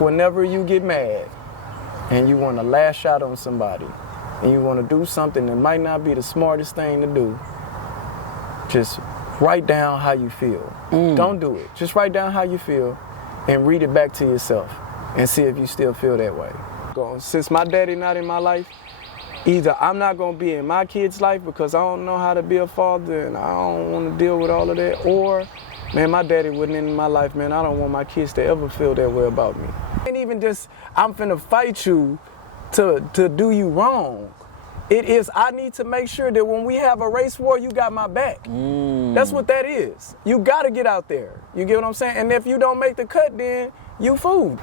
Whenever you get mad and you want to lash out on somebody and you want to do something that might not be the smartest thing to do, just write down how you feel. Don't do it. Just write down how you feel and read it back to yourself and see if you still feel that way. Since my daddy not in my life, either I'm not going to be in my kid's life because I don't know how to be a father and I don't want to deal with all of that, or, man, my daddy wasn't in my life, man, I don't want my kids to ever feel that way about me. And even just, I'm finna fight you to do you wrong. It is, I need to make sure that when we have a race war, you got my back. That's what that is. You gotta get out there. You get what I'm saying? And if you don't make the cut, then you fooled.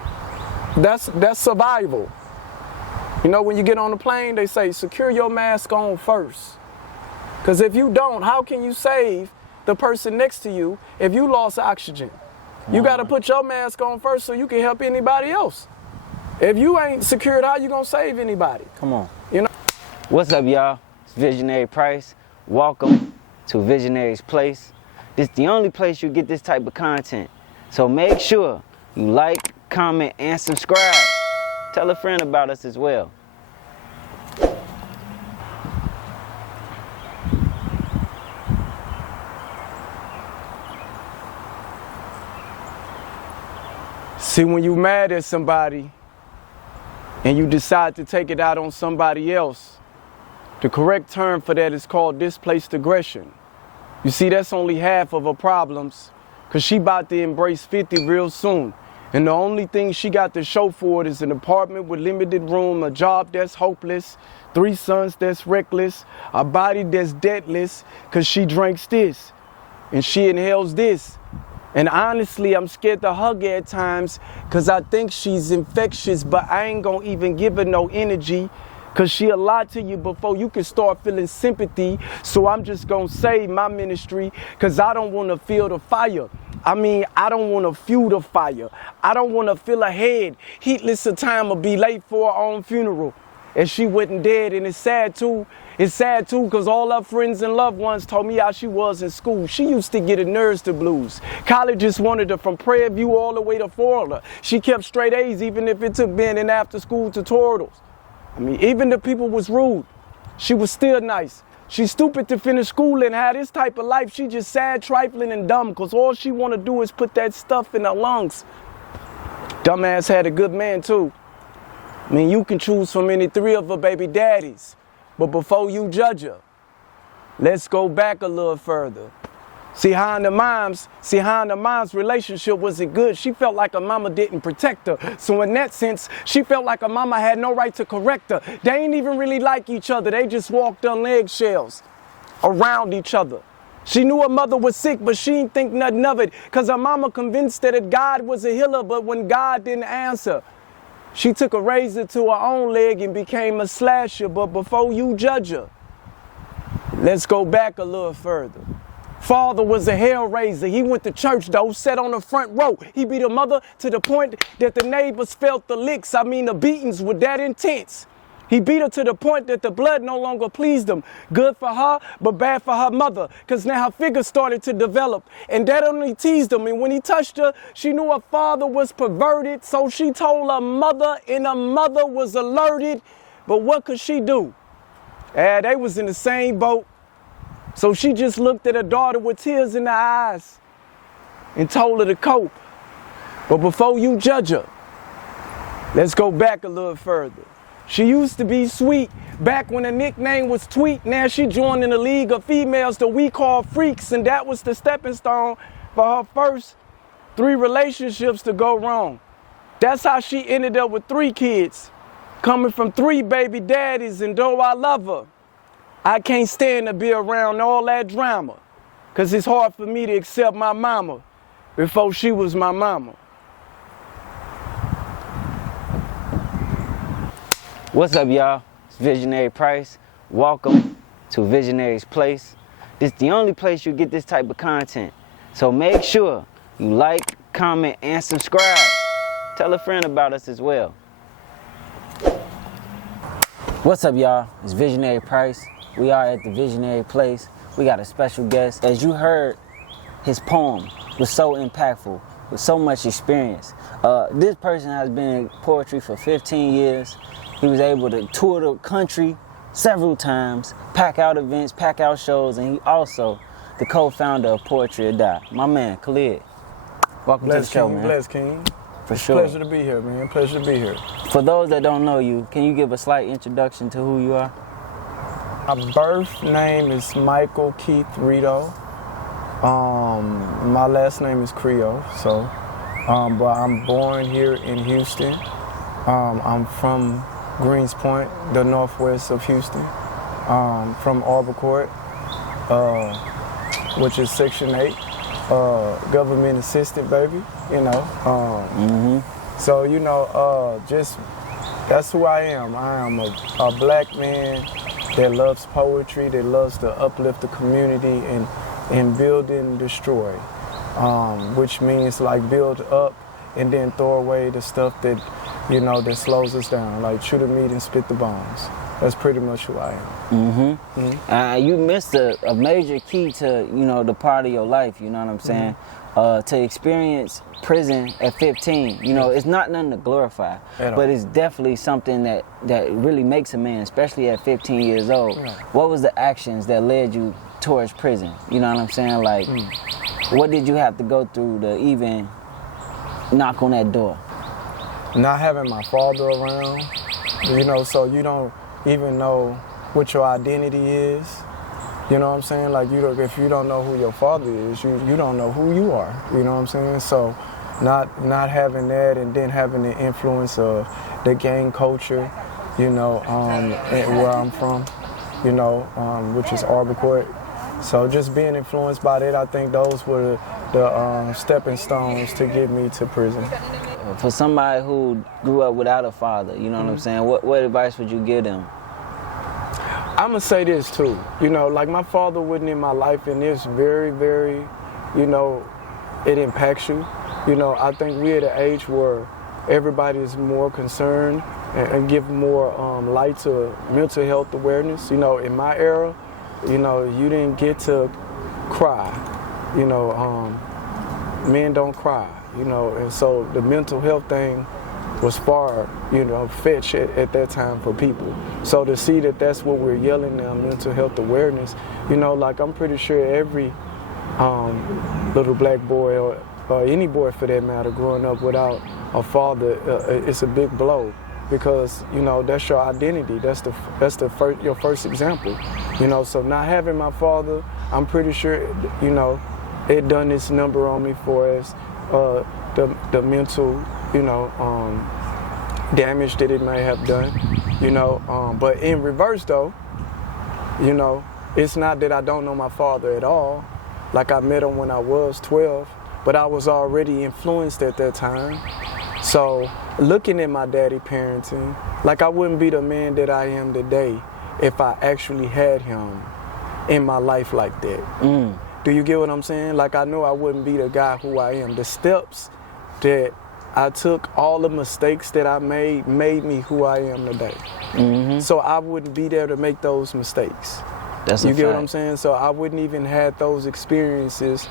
That's survival. You know, when you get on the plane, they say, secure your mask on first. Because if you don't, how can you save the person next to you if you lost oxygen? You got to put your mask on first so you can help anybody else. If you ain't secured, how you gonna save anybody? Come on. You know? What's up, y'all? It's Visionary Price. Welcome to Visionary's Place. This is the only place you get this type of content. So make sure you like, comment, and subscribe. Tell a friend about us as well. See, when you mad at somebody and you decide to take it out on somebody else, the correct term for that is called displaced aggression. You see, that's only half of her problems, because she about to embrace 50 real soon. And the only thing she got to show for it is an apartment with limited room, a job that's hopeless, 3 sons that's reckless, a body that's deadless, because she drinks this and she inhales this. And honestly, I'm scared to hug her at times because I think she's infectious, but I ain't gonna even give her no energy because she'll lie to you before you can start feeling sympathy. So I'm just gonna save my ministry because I don't wanna feel the fire. I mean, I don't wanna fuel the fire. I don't wanna feel her head heatless of time or be late for her own funeral. And she wasn't dead, and it's sad too. It's sad too, because all her friends and loved ones told me how she was in school. She used to get her nerves to blues. Colleges wanted her from Prairie View all the way to Florida. She kept straight A's, even if it took being in after-school tutorials. I mean, even the people was rude. She was still nice. She's stupid to finish school and have this type of life. She just sad, trifling, and dumb, because all she want to do is put that stuff in her lungs. Dumbass had a good man, too. I mean, you can choose from any 3 of her baby daddies. But before you judge her, let's go back a little further. See, how in the mom's relationship wasn't good. She felt like her mama didn't protect her. So in that sense, she felt like her mama had no right to correct her. They ain't even really like each other. They just walked on eggshells around each other. She knew her mother was sick, but she didn't think nothing of it, because her mama convinced her that God was a healer, but when God didn't answer, she took a razor to her own leg and became a slasher. But before you judge her, let's go back a little further. Father was a hellraiser. He went to church, though, sat on the front row. He beat her mother to the point that the neighbors felt the licks. I mean, the beatings were that intense. He beat her to the point that the blood no longer pleased him. Good for her, but bad for her mother, because now her figure started to develop. And that only teased him. And when he touched her, she knew her father was perverted, so she told her mother, and her mother was alerted. But what could she do? They was in the same boat. So she just looked at her daughter with tears in her eyes and told her to cope. But before you judge her, let's go back a little further. She used to be sweet back when her nickname was Tweet. Now she joined in a league of females that we call freaks, and that was the stepping stone for her first 3 relationships to go wrong. That's how she ended up with 3 kids, coming from 3 baby daddies, and though I love her, I can't stand to be around all that drama, because it's hard for me to accept my mama before she was my mama. What's up, y'all? It's Visionary Price. Welcome to Visionary's Place. This is the only place you get this type of content. So make sure you like, comment, and subscribe. Tell a friend about us as well. What's up, y'all? It's Visionary Price. We are at the Visionary Place. We got a special guest. As you heard, his poem was so impactful, with so much experience. This person has been in poetry for 15 years. He was able to tour the country several times, pack out events, pack out shows, and he also the co-founder of Poetry or Die. My man, KHALID. Welcome to the show, man. Bless King. For sure. Pleasure to be here, man. Pleasure to be here. For those that don't know you, can you give a slight introduction to who you are? My birth name is Michael Keith Rito. My last name is Creole, so, but I'm born here in Houston. I'm from Greens Point, the northwest of Houston. From Albuquerque, which is Section 8. Government assisted, baby, you know. So, you know, just, that's who I am. I am a black man that loves poetry, that loves to uplift the community and build and destroy, which means like build up and then throw away the stuff that, you know, that slows us down, like chew the meat and spit the bones. That's pretty much who I am. You missed a major key to, you know, the part of your life, you know what I'm saying? To experience prison at 15, you know, it's not nothing to glorify, but it's definitely something that really makes a man, especially at 15 years old. What was the actions that led you towards prison? You know what I'm saying? Like, what did you have to go through to even knock on that door? Not having my father around, you know, so you don't even know what your identity is. You know what I'm saying? Like, if you don't know who your father is, you don't know who you are. You know what I'm saying? So not having that, and then having the influence of the gang culture, you know, where I'm from, you know, which is Albuquerque. So just being influenced by that, I think those were the stepping stones to get me to prison. For somebody who grew up without a father, you know what I'm saying? What advice would you give them? I'm gonna say this too, you know, like my father wasn't in my life, and it's very, very, you know, it impacts you. You know, I think we're at an age where everybody is more concerned and give more light to mental health awareness. You know, in my era, you know, you didn't get to cry. You know, men don't cry, you know, and so the mental health thing was far, you know, fetched at that time for people. So to see that that's what we're yelling now, mental health awareness, you know, like I'm pretty sure every little black boy or any boy for that matter growing up without a father, it's a big blow, because, you know, that's your identity. That's your first example, you know. So not having my father, I'm pretty sure, you know, it done its number on me for as the mental, you know, damage that it may have done, you know. But in reverse though, you know, it's not that I don't know my father at all. Like, I met him when I was 12, but I was already influenced at that time. So looking at my daddy parenting, like, I wouldn't be the man that I am today if I actually had him in my life like that. Do you get what I'm saying? Like, I know I wouldn't be the guy who I am. The steps that I took, all the mistakes that I made me who I am today. So I wouldn't be there to make those mistakes. You get what I'm saying? So I wouldn't even have those experiences.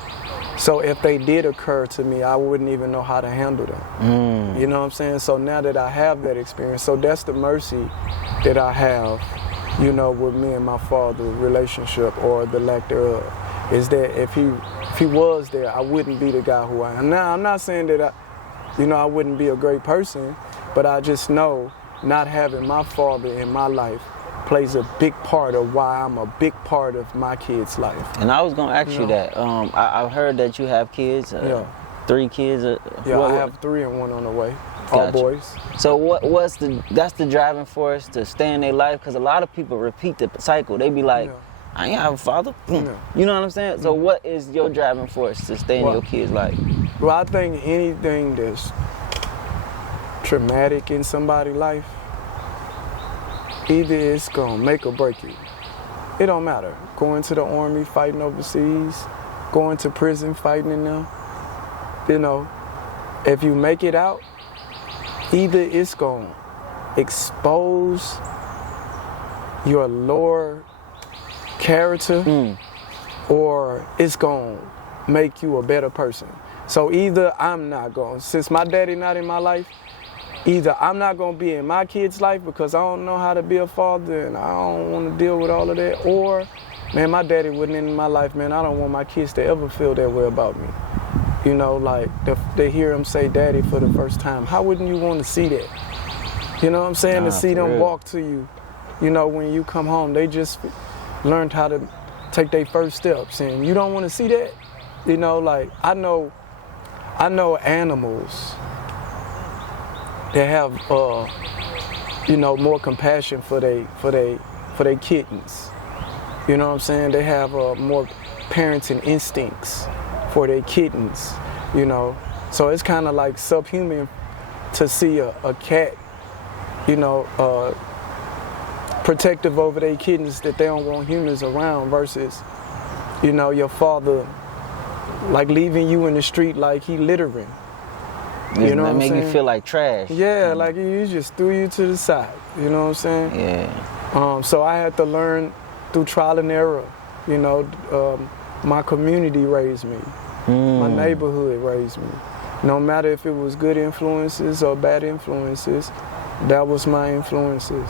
So if they did occur to me, I wouldn't even know how to handle them. You know what I'm saying? So now that I have that experience, so that's the mercy that I have, you know, with me and my father relationship, or the lack thereof, is that if he was there, I wouldn't be the guy who I am. Now, I'm not saying that I wouldn't be a great person, but I just know not having my father in my life plays a big part of why I'm a big part of my kids' life. And I was going to ask you that. I've heard that you have kids, 3 kids. I have 3 and 1 on the way, all boys. So that's the driving force to stay in their life? Because a lot of people repeat the cycle. They be like, I ain't have a father. You know what I'm saying? So what is your driving force to stay in your kids' life? Well, I think anything that's traumatic in somebody's life, either it's gonna make or break you. It don't matter. Going to the army, fighting overseas, going to prison, fighting in them. You know, if you make it out, either it's gonna expose your lower character, or it's gonna make you a better person. So either I'm not going, since my daddy not in my life, either I'm not going to be in my kid's life because I don't know how to be a father and I don't want to deal with all of that, or, man, my daddy wasn't in my life, man, I don't want my kids to ever feel that way about me. You know, like, they hear him say daddy for the first time. How wouldn't you want to see that? You know what I'm saying? To see them walk to you, you know, when you come home. They just learned how to take their first steps, and you don't want to see that? You know, like, I know animals that have, you know, more compassion for they kittens. You know what I'm saying? They have more parenting instincts for their kittens, you know. So it's kind of like subhuman to see a cat, you know, protective over their kittens that they don't want humans around versus, you know, your father like leaving you in the street like he littering. You know what I'm saying? That make you feel like trash. Yeah, like he just threw you to the side. You know what I'm saying? Yeah. So I had to learn through trial and error. You know, my community raised me. My neighborhood raised me. No matter if it was good influences or bad influences, that was my influences.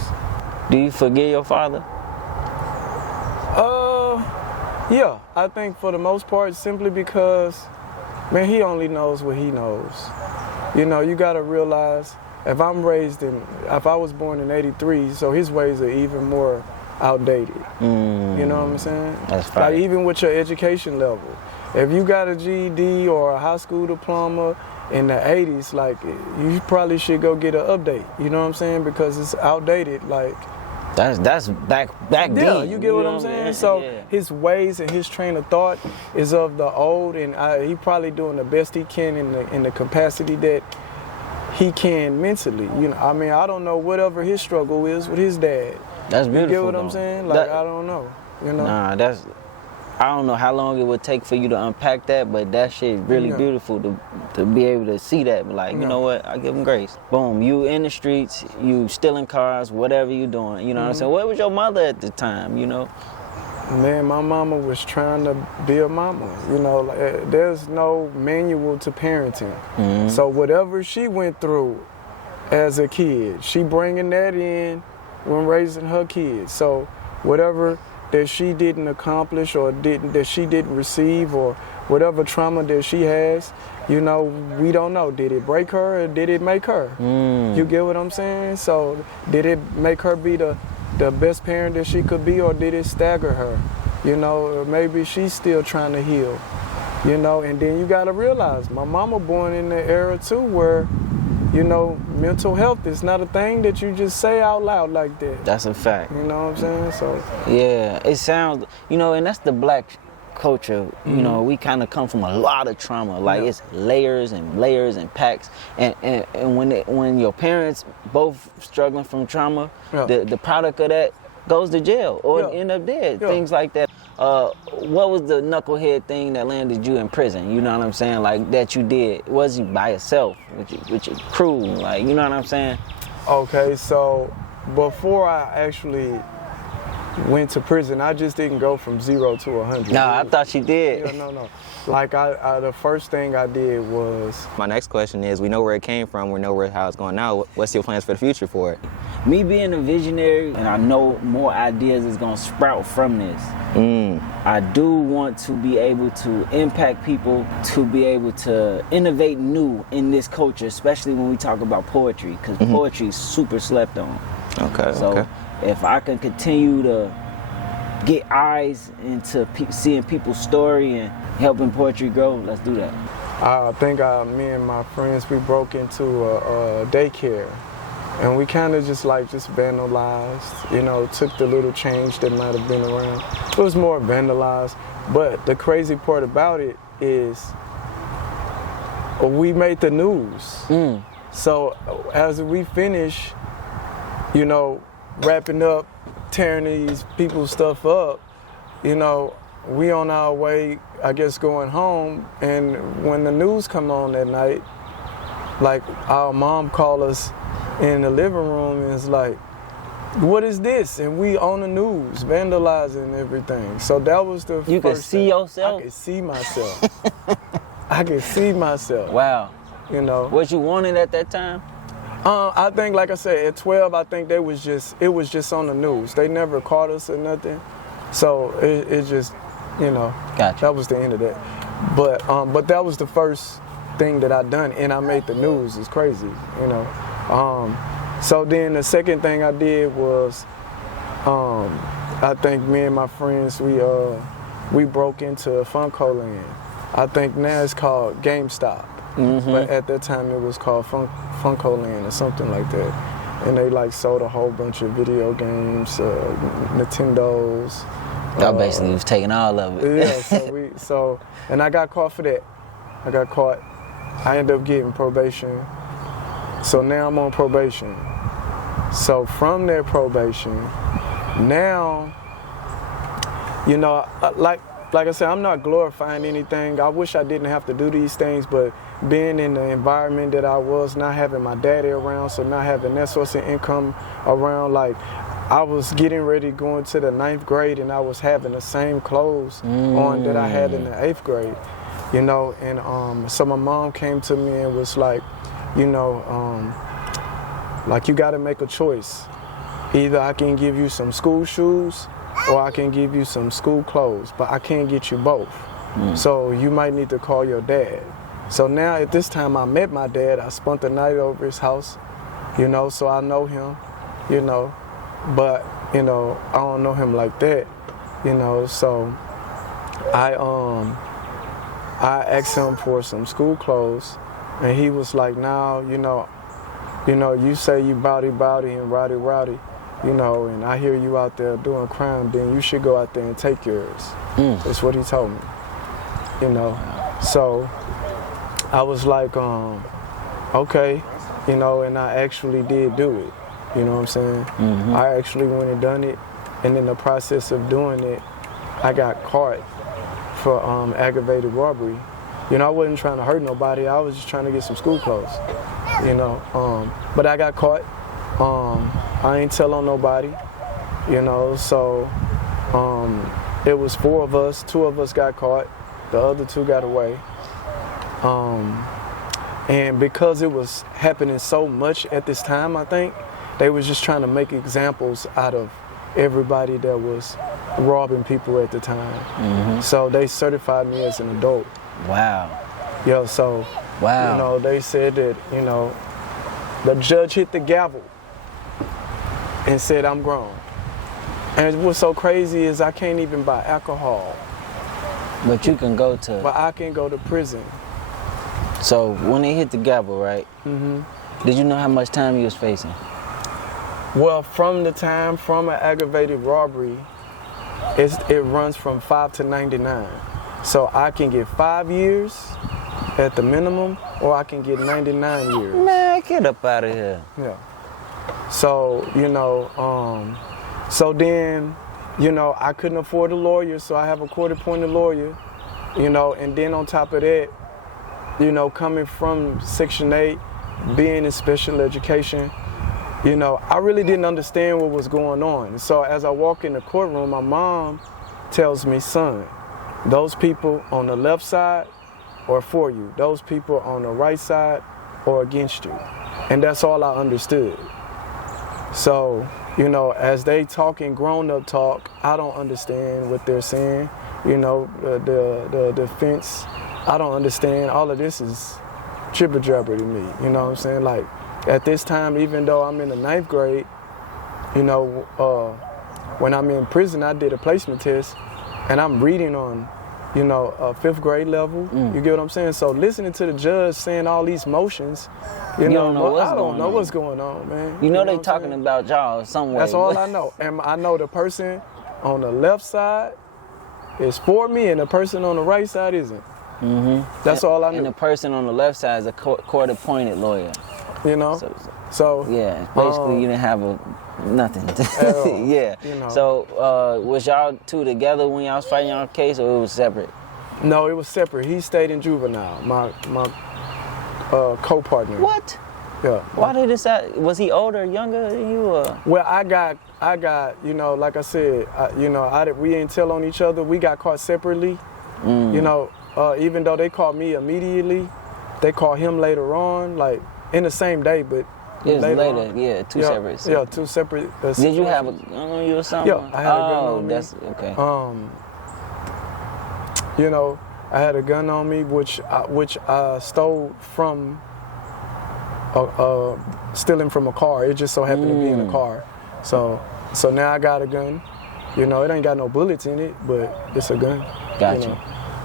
Do you forgive your father? Yeah, I think for the most part, simply because, man, he only knows what he knows. You know, you gotta realize, if I was born in '83, so his ways are even more outdated. You know what I'm saying? That's right. Like, even with your education level. If you got a GED or a high school diploma in the 80s, like, you probably should go get an update. You know what I'm saying? Because it's outdated, like. That's back then. Yeah, you get what I'm saying? So his ways and his train of thought is of the old, and he probably doing the best he can in the capacity that he can mentally. You know, I mean, I don't know whatever his struggle is with his dad. That's beautiful. You get what I'm saying? Like, I don't know. You know? Nah, I don't know how long it would take for you to unpack that, but that shit really beautiful to be able to see that. But like, you know what? I give him grace. Boom, you in the streets, you stealing cars, whatever you doing. You know what I'm saying? Where was your mother at the time? You know? Man, my mama was trying to be a mama. You know, like, there's no manual to parenting. So whatever she went through as a kid, she bringing that in when raising her kids. So whatever that she didn't accomplish or that she didn't receive, or whatever trauma that she has, you know, we don't know. Did it break her or did it make her? You get what I'm saying? So did it make her be the best parent that she could be, or did it stagger her? You know, or maybe she's still trying to heal. You know, and then you gotta realize, my mama born in the era too where, you know, mental health is not a thing that you just say out loud like that. That's a fact. You know what I'm saying? So yeah, it sounds, you know, and that's the black culture. You know, we kind of come from a lot of trauma. Like, it's layers and layers and packs. And when your parents both struggling from trauma, the product of that goes to jail or end up dead. Things like that. What was the knucklehead thing that landed you in prison? You know what I'm saying? Like, that you did. It wasn't by yourself, with your crew. Like, you know what I'm saying? Okay, so before I actually went to prison, I just didn't go from 0 to 100. No, I thought you did. Yeah, no. Like, the first thing I did was... My next question is, we know where it came from, we know how it's going now. What's your plans for the future for it? Me being a visionary, and I know more ideas is gonna sprout from this. I do want to be able to impact people, to be able to innovate new in this culture, especially when we talk about poetry, because poetry is super slept on. So if I can continue to get eyes into seeing people's story and helping poetry grow, let's do that. I think me and my friends, we broke into a daycare. And we kind of just vandalized, you know, took the little change that might have been around. It was more vandalized. But the crazy part about it is we made the news. So as we finish, you know, wrapping up, tearing these people's stuff up, you know, we on our way, I guess, going home. And when the news come on that night, like, our mom called us in the living room and it's like, what is this? And we on the news, vandalizing everything. So that was the You first could see thing. yourself? I could see myself. I could see myself. Wow. You know. What you wanted at that time? I think, like I said, at 12, I think it was just on the news. They never caught us or nothing. So it just, you know, Gotcha. that was the end of that. But that was the first thing that I done, and I made the news. It's crazy, you know. So then the second thing I did was, I think me and my friends, we broke into Funko Land. I think now it's called GameStop. But at that time it was called Funko Land or something like that. And they like sold a whole bunch of video games, Nintendos. Y'all basically was taking all of it. Yeah, and I got caught for that. I got caught. I ended up getting probation. So now I'm on probation. So from that probation, now, you know, like I said, I'm not glorifying anything. I wish I didn't have to do these things, but being in the environment that I was, not having my daddy around, so not having that source of income around, like I was getting ready going to the 9th grade and I was having the same clothes on that I had in the 8th grade, you know, and so my mom came to me and was like, you know, like you gotta make a choice. Either I can give you some school shoes or I can give you some school clothes, but I can't get you both. So you might need to call your dad. So now at this time I met my dad. I spent the night over his house, you know, so I know him, you know, but, you know, I don't know him like that, you know, so I asked him for some school clothes and he was like, nah, you know, you say you bowdy and rowdy, you know, and I hear you out there doing crime, then you should go out there and take yours. That's what he told me, you know. So I was like, okay, you know, and I actually did do it, you know what I'm saying? I actually went and done it, and in the process of doing it, I got caught for aggravated robbery. You know, I wasn't trying to hurt nobody, I was just trying to get some school clothes, you know, but I got caught. I ain't tell on nobody, you know, so it was 4 of us, 2 of us got caught, the other 2 got away. And because it was happening so much at this time, I think, they was just trying to make examples out of everybody that was robbing people at the time. So they certified me as an adult. Wow. Yeah, so, wow. You know, they said that, you know, the judge hit the gavel and said I'm grown. And what's so crazy is I can't even buy alcohol. But you can go to... But I can go to prison. So when they hit the gavel, right? Did you know how much time you was facing? Well, from the time from an aggravated robbery, it runs from 5 to 99. So I can get 5 years at the minimum, or I can get 99 years. Man, get up out of here. Yeah. So, you know, so then, you know, I couldn't afford a lawyer, so I have a court-appointed lawyer, you know, and then on top of that, you know, coming from Section 8, being in special education, you know, I really didn't understand what was going on. So as I walk in the courtroom, my mom tells me, son, those people on the left side are for you. Those people on the right side are against you. And that's all I understood. So, you know, as they talking grown-up talk, I don't understand what they're saying. You know, the defense, I don't understand. All of this is triple jabber to me. You know what I'm saying? Like, at this time, even though I'm in the 9th grade, you know, when I'm in prison, I did a placement test, and I'm reading on, you know, a 5th grade level. You get what I'm saying? So listening to the judge saying all these motions, you know, I don't know what's going on, man. You know they talking about y'all somewhere. That's all I know. And I know the person on the left side is for me, and the person on the right side isn't. That's all I knew. And the person on the left side is a court-appointed lawyer. You know? So yeah, basically you didn't have nothing. Yeah. You know. So was y'all 2 together when y'all was fighting y'all case, or it was separate? No, it was separate. He stayed in juvenile, my co-partner. What? Yeah. Why did this? Was he older, or younger than you? Or? Well, I got, you know, like I said, you know, we didn't tell on each other. We got caught separately. You know, even though they called me immediately, they called him later on, like in the same day, but It was later, on. yeah, two separate. Yeah, two separate. Did you have a gun on you or something? Yeah, I had a gun on me. That's okay. You know, I had a gun on me, which I stole from, stealing from a car. It just so happened to be in a car. So now I got a gun. You know, it ain't got no bullets in it, but it's a gun. Gotcha. You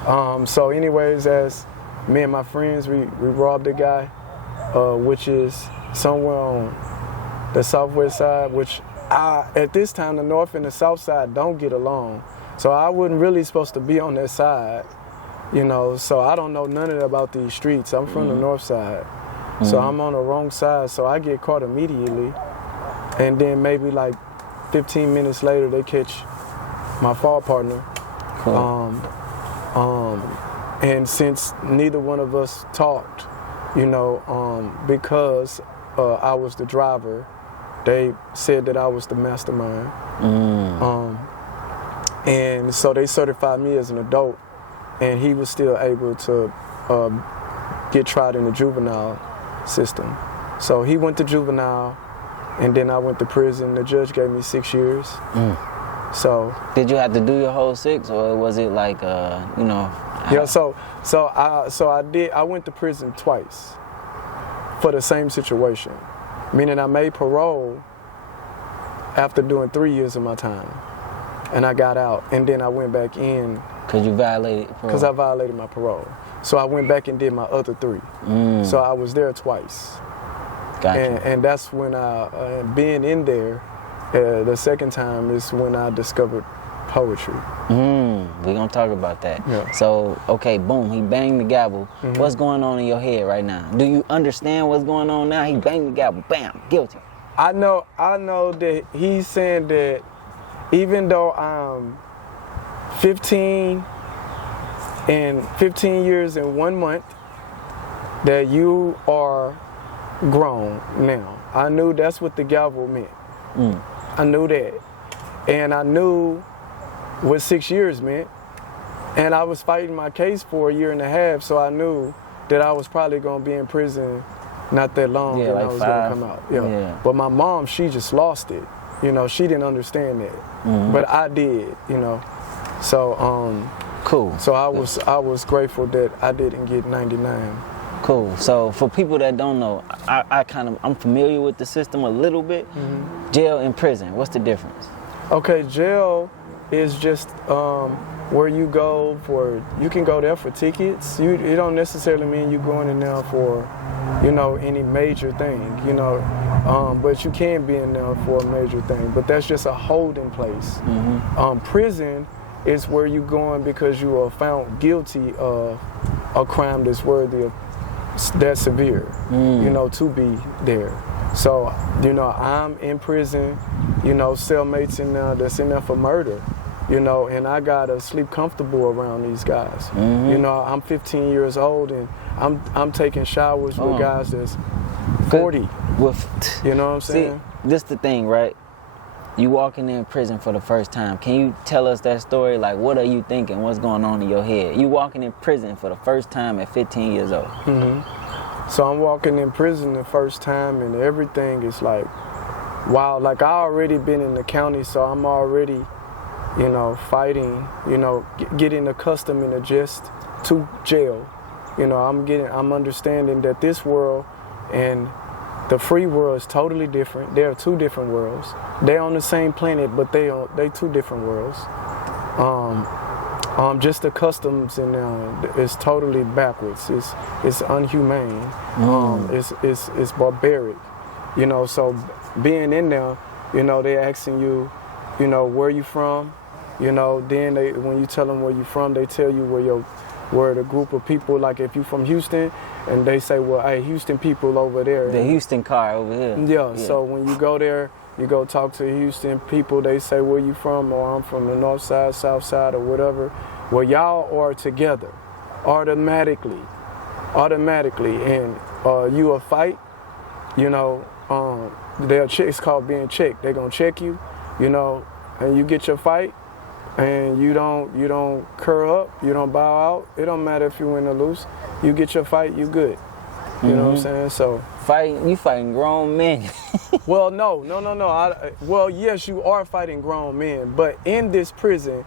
know? So anyways, as me and my friends, we robbed a guy, which is somewhere on the southwest side, which at this time, the north and the south side don't get along. So I wasn't really supposed to be on that side, you know, so I don't know none about these streets. I'm from the north side. So I'm on the wrong side, so I get caught immediately. And then maybe like 15 minutes later, they catch my fall partner. Cool. And since neither one of us talked, you know, because I was the driver, they said that I was the mastermind. And so they certified me as an adult, and he was still able to get tried in the juvenile system. So he went to juvenile, and then I went to prison. The judge gave me 6 years. So did you have to do your whole 6, or was it like, you know? Yeah. So I did. I went to prison twice for the same situation, meaning I made parole after doing 3 years of my time, and I got out, and then I went back in. Because you violated parole? Because I violated my parole. So I went back and did my other 3. So I was there twice. Gotcha. And that's when being in there, the second time is when I discovered poetry. We're going to talk about that. Yeah. So, okay, boom, he banged the gavel. What's going on in your head right now? Do you understand what's going on now? He banged the gavel, bam, guilty. I know that he's saying that even though I'm 15 years and 1 month, that you are grown now. I knew that's what the gavel meant. I knew that. And I knew what 6 years meant. And I was fighting my case for 1.5 years, so I knew that I was probably going to be in prison not that long, and like I was 5. going to come out. Yeah. But my mom, she just lost it. You know, she didn't understand that. But I did, you know. So, cool. So I was grateful that I didn't get 99. Cool. So for people that don't know, I'm familiar with the system a little bit. Jail and prison, what's the difference? Okay, jail is just where you go you can go there for tickets. It don't necessarily mean you're going in there for, you know, any major thing, you know, but you can be in there for a major thing, but that's just a holding place. Prison is where you're going because you are found guilty of a crime that's worthy of that severe, you know, to be there. So, you know, I'm in prison, you know, cellmates in there that's in there for murder, you know, and I gotta sleep comfortable around these guys. You know, I'm 15 years old and I'm taking showers with guys that's 40. You know what I'm saying? See, this the thing, right? You walking in prison for the first time. Can you tell us that story? Like, what are you thinking? What's going on in your head? You walking in prison for the first time at 15 years old. So I'm walking in prison the first time, and everything is like, wow. Like, I already been in the county, so I'm already, you know, fighting, you know, getting accustomed and adjust to jail. You know, I'm understanding that this world and the free world is totally different. There are 2 different worlds. They're on the same planet, but they 2 different worlds. Just the customs and it's totally backwards. It's unhumane. It's barbaric. You know, so being in there, you know, they're asking you, you know, where you from. You know, then when you tell them where you from, they tell you where the group of people, like if you from Houston, and they say, well, hey, Houston people over there. The Houston car over here. Yeah, so when you go there, you go talk to Houston people, they say, where you from? Or I'm from the north side, south side, or whatever. Well, y'all are together automatically. And you will fight, you know, it's called being checked. They're going to check you, you know, and you get your fight, and you don't curl up, you don't bow out. It don't matter if you win or lose. You get your fight, you good. You know what I'm saying? So You fighting grown men. well, no. Well, yes, you are fighting grown men, but in this prison,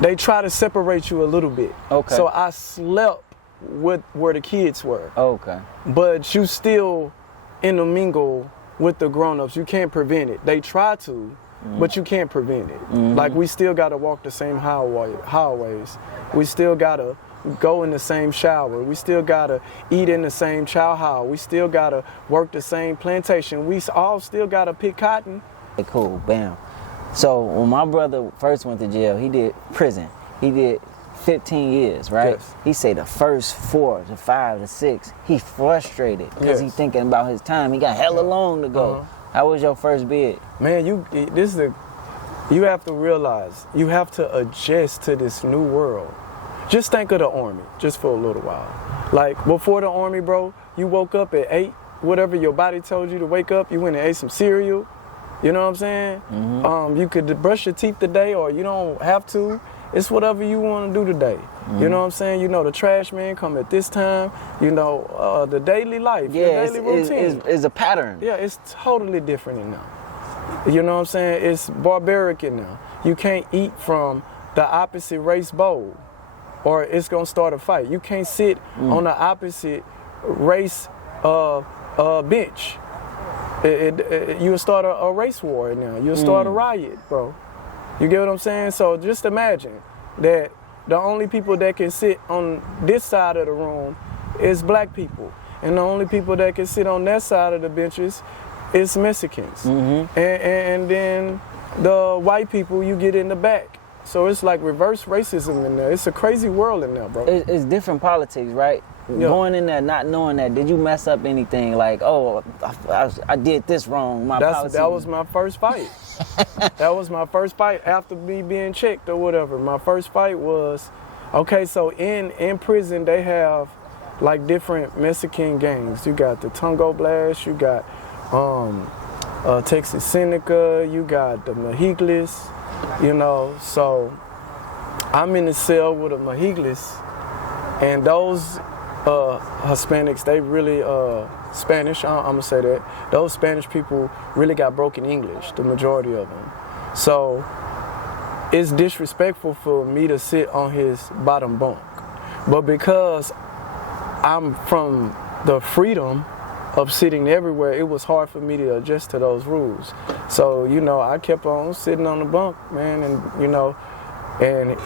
they try to separate you a little bit. Okay. So I slept with where the kids were. Okay. But you still intermingle with the grown-ups. You can't prevent it. They try to, but you can't prevent it. Like, we still got to walk the same hallways. We still got to go in the same shower. We still got to eat in the same chow hall. We still got to work the same plantation. We all still got to pick cotton. Cool, bam. So when my brother first went to jail, he did prison. He did 15 years, right? Yes. He said the first 4 to 5 to 6, he frustrated because he thinking about his time. He got hella long to go. How was your first bid? Man, you have to realize, you have to adjust to this new world. Just think of the Army, just for a little while. Like, before the Army, bro, you woke up at 8, whatever your body told you to wake up, you went and ate some cereal. You know what I'm saying? You could brush your teeth today, or you don't have to. It's whatever you want to do today. You know what I'm saying? You know, the trash man come at this time. You know, the daily life, the daily routine. It's a pattern. Yeah, it's totally different in now. You know what I'm saying? It's barbaric in now. You can't eat from the opposite race bowl, or it's gonna start a fight. You can't sit on the opposite race bench. You'll start a race war now. You'll start a riot, bro. You get what I'm saying? So just imagine that the only people that can sit on this side of the room is black people, and the only people that can sit on that side of the benches is Mexicans. And then the white people, you get in the back. So it's like reverse racism in there. It's a crazy world in there, bro. It's different politics, right? Yeah. Going in there not knowing that, did you mess up anything? Like, oh, I did this wrong. That was my first fight. That was my first fight after me being checked or whatever. My first fight was, okay, so in prison they have like different Mexican gangs. You got the Tungo Blast, you got Texas Seneca, you got the Mejiglis, you know. So I'm in the cell with a Mejiglis, and those Hispanics, they really, Spanish, I'm gonna say that, those Spanish people really got broken English, the majority of them. So it's disrespectful for me to sit on his bottom bunk. But because I'm from the freedom of sitting everywhere, it was hard for me to adjust to those rules. So, you know, I kept on sitting on the bunk, man, and, you know, and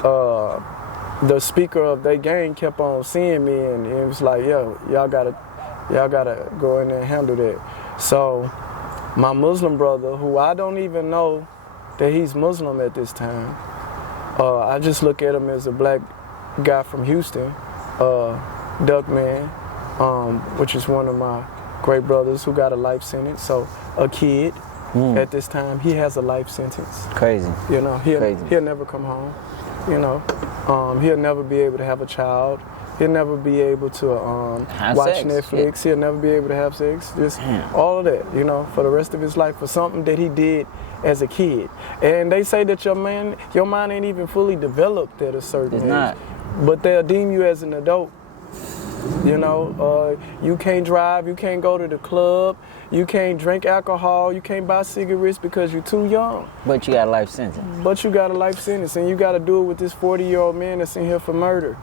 the speaker of their gang kept on seeing me, and it was like, yo, y'all gotta go in there and handle that. So my Muslim brother, who I don't even know that he's Muslim at this time, I just look at him as a black guy from Houston, Duckman, which is one of my great brothers who got a life sentence. So a kid at this time, he has a life sentence. Crazy. You know, he'll never come home. You know, he'll never be able to have a child. He'll never be able to watch sex. Netflix. He'll never be able to have sex. Just all of that, you know, for the rest of his life, for something that he did as a kid. And they say that your mind ain't even fully developed at a certain age. It's not. But they'll deem you as an adult. You know, you can't drive, you can't go to the club, you can't drink alcohol, you can't buy cigarettes because you're too young. But you got a life sentence. But you got a life sentence, and you got to do it with this 40-year-old man that's in here for murder.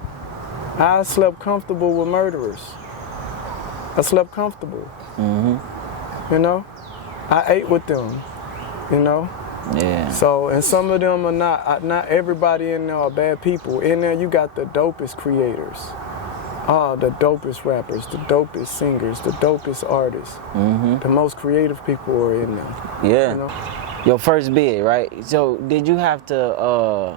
I slept comfortable with murderers. I slept comfortable. You know, I ate with them. You know. Yeah. So, and some of them are not everybody in there are bad people. In there, you got the dopest creators. The dopest rappers, the dopest singers, the dopest artists. The most creative people are in there. Yeah. You know? Your first bid, right? So did you have to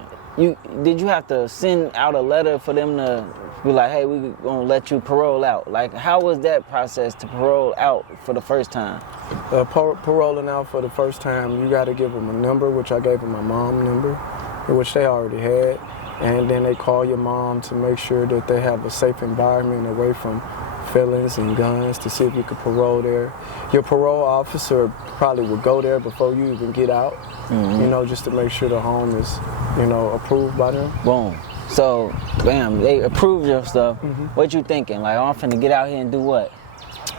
send out a letter for them to be like, hey, we gonna let you parole out? Like, how was that process to parole out for the first time? Paroling out for the first time, you got to give them a number, which I gave them my mom's number, which they already had. And then they call your mom to make sure that they have a safe environment away from felons and guns to see if you could parole there. Your parole officer probably would go there before you even get out, you know, just to make sure the home is, you know, approved by them. Boom. So, bam, they approved your stuff. What you thinking? Like, I'm finna get out here and do what?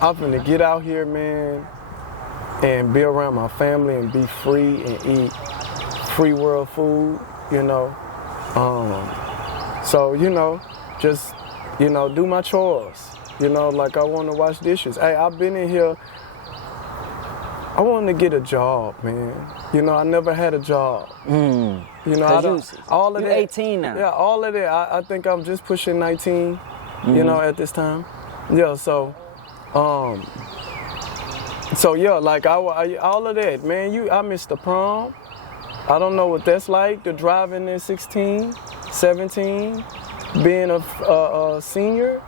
I'm finna get out here, man, and be around my family and be free and eat free world food, you know. So, you know, just, you know, do my chores. You know, like I want to wash dishes. Hey, I've been in here. I wanted to get a job, man. You know, I never had a job. You know, all of you're that. 18 now. Yeah, all of that. I think I'm just pushing 19. You know, at this time. Yeah. So yeah, like I all of that, man. I missed the prom. I don't know what that's like. The driving at 16, 17, being a senior.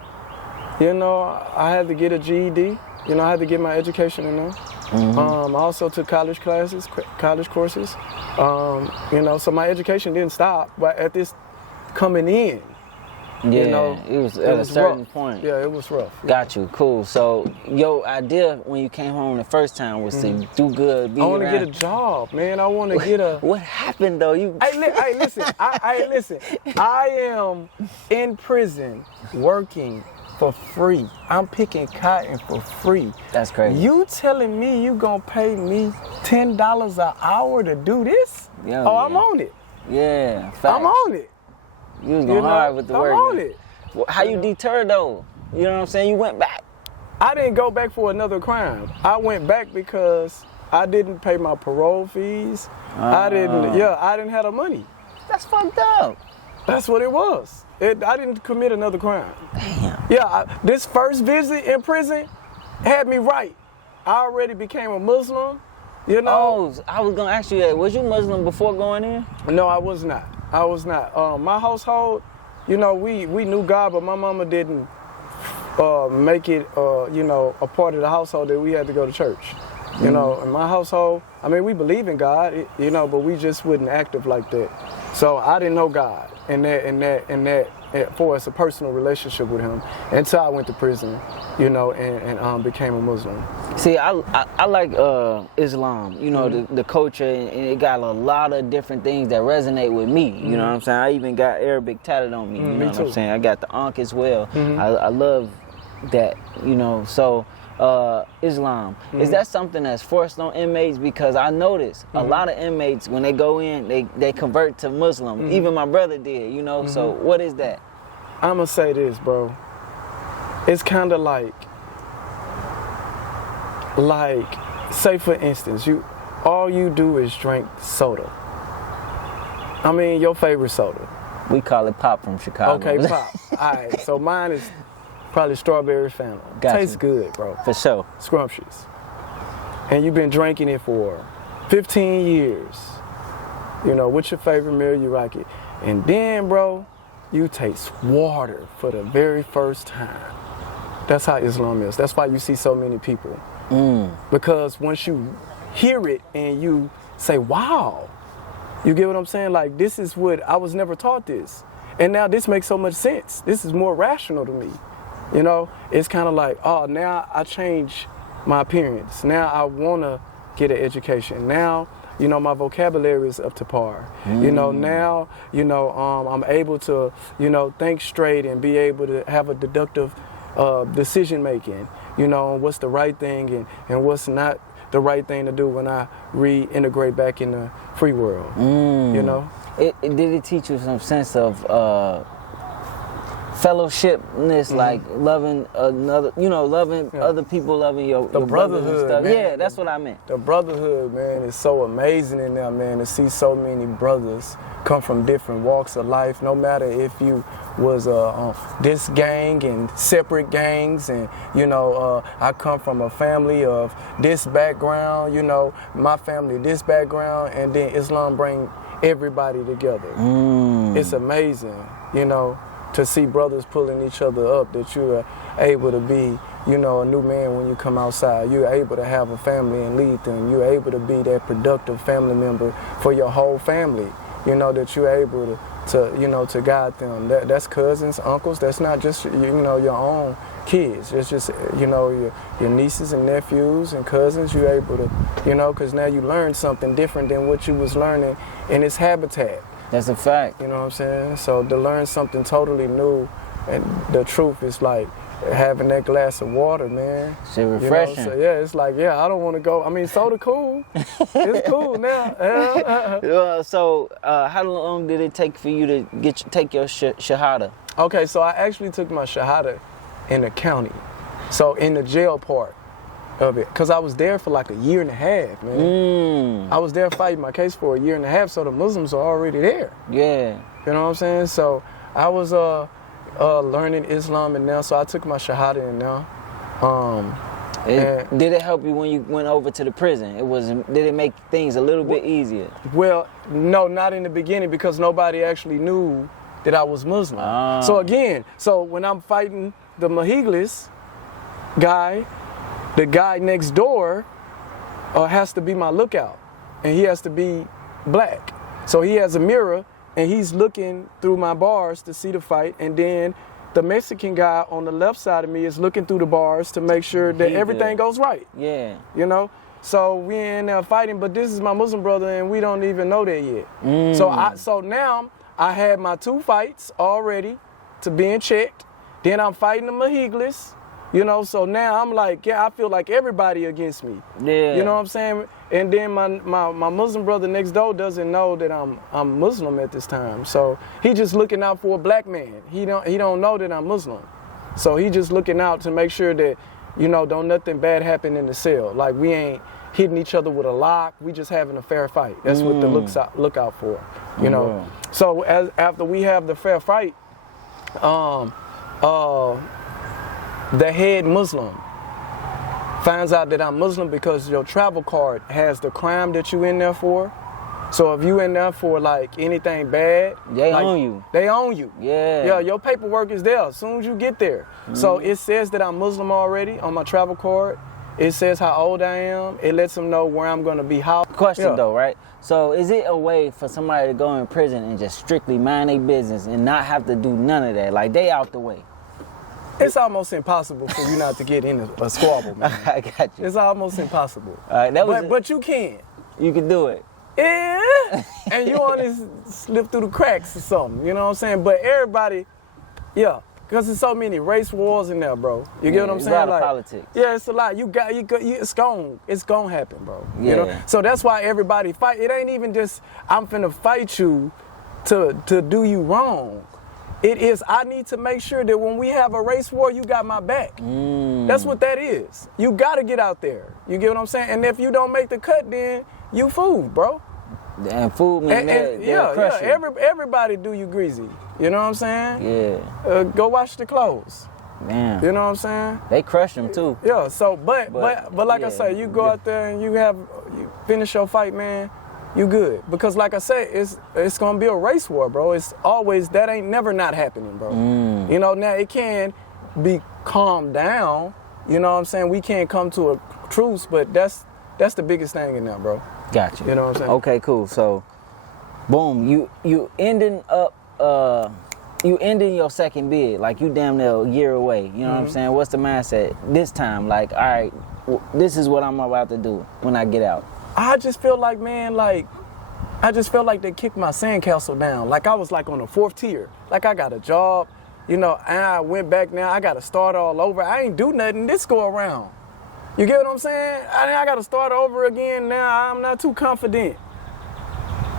You know, I had to get a GED. You know, I had to get my education in there. I also took college classes, college courses. You know, so my education didn't stop. But at this coming in, Yeah, you know, it was at a certain rough. point. Yeah, it was rough. Got you, cool. So your idea when you came home the first time was to do good, be I want to around. get a job, man. I want to get a. What happened though? You Hey, listen. Listen. I am in prison working for free. I'm picking cotton for free. That's crazy. You telling me you gonna pay me $10 an hour to do this? Yeah, I'm yeah. on it. Yeah, facts. I'm on it. You was You going know, hard with the work. I'm on man. it. Well, how you deterred though? You know what I'm saying? You went back. I didn't go back for another crime. I went back because I didn't pay my parole fees. I didn't have the money. That's fucked up. That's what it was. I didn't commit another crime. Damn. Yeah, this first visit in prison had me right. I already became a Muslim, you know. Oh, I was gonna ask you that. Was you Muslim before going in? No, I was not. My household, you know, we knew God, but my mama didn't make it, you know, a part of the household that we had to go to church. You know, in my household, I mean, we believe in God, you know, but we just wasn't active like that. So I didn't know God and that for us a personal relationship with Him until I went to prison, you know, and became a Muslim. See, I like Islam, you know, the culture, and it got a lot of different things that resonate with me, you know what I'm saying? I even got Arabic tatted on me, you know what I'm saying? I got the Ankh as well. I love that, you know, so Islam, is that something that's forced on inmates? Because I notice a lot of inmates, when they go in, they convert to Muslim. Even my brother did, you know, so what is that? I'm gonna say this, bro. It's kind of like, say for instance, all you do is drink soda. I mean, your favorite soda. We call it pop from Chicago. Okay, pop. All right, so mine is probably strawberry Fanta. Gotcha. Tastes good, bro. For sure. Scrumptious. And you've been drinking it for 15 years. You know, what's your favorite meal? You like it. And then, bro, you taste water for the very first time. That's how Islam is. That's why you see so many people. Because once you hear it and you say, wow, you get what I'm saying? Like, this is what, I was never taught this. And now this makes so much sense. This is more rational to me. You know, it's kind of like, oh, now I change my appearance. Now I want to get an education. Now, you know, my vocabulary is up to par. You know, now, you know, I'm able to, you know, think straight and be able to have a deductive decision making, you know, what's the right thing and what's not the right thing to do when I reintegrate back in the free world, you know? Did it teach you some sense of fellowshipness, like loving another, you know, loving other people, loving your brothers and stuff? Man. Yeah, that's what I meant. The brotherhood, man, is so amazing in there, man, to see so many brothers come from different walks of life, no matter if you was this gang and separate gangs, and you know, I come from a family of this background, you know, my family this background, and then Islam bring everybody together. It's amazing, you know, to see brothers pulling each other up, that you are able to be, you know, a new man when you come outside. You're able to have a family and lead them. You're able to be that productive family member for your whole family. You know, that you're able to you know, to guide them. That's cousins, uncles. That's not just, you know, your own kids. It's just, you know, your nieces and nephews and cousins, you're able to, you know, because now you learn something different than what you was learning in its habitat. That's a fact. You know what I'm saying? So to learn something totally new, and the truth is like having that glass of water, man. It's refreshing. You know, so yeah, it's like, yeah, I don't want to go. I mean, soda cool. It's cool now. How long did it take for you to take your Shahada? Okay, so I actually took my Shahada in the county. So in the jail part of it. Because I was there for like a year and a half, man. I was there fighting my case for a year and a half, so the Muslims are already there. Yeah. You know what I'm saying? So I was learning Islam and now, so I took my Shahada in now. Did it help you when you went over to the prison? Did it make things a little bit easier? Well, no, not in the beginning because nobody actually knew that I was Muslim. So when I'm fighting the Mahiglis guy, the guy next door has to be my lookout, and he has to be black. So he has a mirror, and he's looking through my bars to see the fight, and then the Mexican guy on the left side of me is looking through the bars to make sure that everything goes right. Yeah. You know? So we in there fighting, but this is my Muslim brother, and we don't even know that yet. So now I had my 2 fights already to being checked. Then I'm fighting the Mahiglis. You know, so now I'm like, yeah, I feel like everybody against me. Yeah. You know what I'm saying? And then my Muslim brother next door doesn't know that I'm Muslim at this time. So he just looking out for a black man. He don't know that I'm Muslim. So he just looking out to make sure that, you know, don't nothing bad happen in the cell. Like we ain't hitting each other with a lock. We just having a fair fight. That's what the look out for. You know. So after we have the fair fight, the head Muslim finds out that I'm Muslim because your travel card has the crime that you in there for. So if you in there for like anything bad, they own you. They own you. Yeah. Yeah, your paperwork is there as soon as you get there. So it says that I'm Muslim already on my travel card. It says how old I am. It lets them know where I'm gonna be. Question though, right? So is it a way for somebody to go in prison and just strictly mind their business and not have to do none of that? Like they out the way. It's almost impossible for you not to get in a squabble, man. I got you. It's almost impossible. But you can. You can do it. Yeah. And you only slip through the cracks or something. You know what I'm saying? But everybody, yeah, because there's so many race wars in there, bro. You get what I'm saying? A lot of politics. Yeah, it's a lot. It's gonna happen, bro. Yeah. You know? So that's why everybody fight. It ain't even just I'm finna fight you to do you wrong. It is, I need to make sure that when we have a race war, you got my back. That's what that is. You got to get out there. You get what I'm saying? And if you don't make the cut, then you food, bro. And food, man, everybody do you greasy. You know what I'm saying? Yeah. Go wash the clothes. Man. You know what I'm saying? They crush them too. Yeah, so, but like I say, you go out there and you finish your fight, man. You good. Because like I said, it's gonna be a race war, bro. It's always, that ain't never not happening, bro. You know, now it can be calmed down, you know what I'm saying? We can't come to a truce, but that's the biggest thing in there, bro. Gotcha. You know what I'm saying? Okay, cool. So, boom, you ending your second bid, like you damn near a year away. You know what I'm saying? What's the mindset this time? Like, all right, this is what I'm about to do when I get out. I just feel like, man, they kicked my sandcastle down. Like I was like on the 4th tier. Like I got a job, you know, and I went back now. I got to start all over. I ain't do nothing this go around. You get what I'm saying? I got to start over again now. I'm not too confident.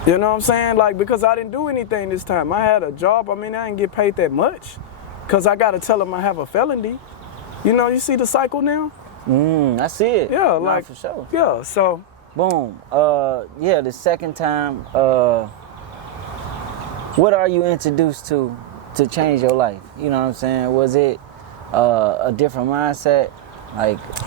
You know what I'm saying? Like, because I didn't do anything this time. I had a job. I mean, I didn't get paid that much because I got to tell them I have a felony. You know, you see the cycle now? I see it. Yeah, like, for sure. Yeah, so. Boom. The second time, what are you introduced to change your life? You know what I'm saying? Was it a different mindset?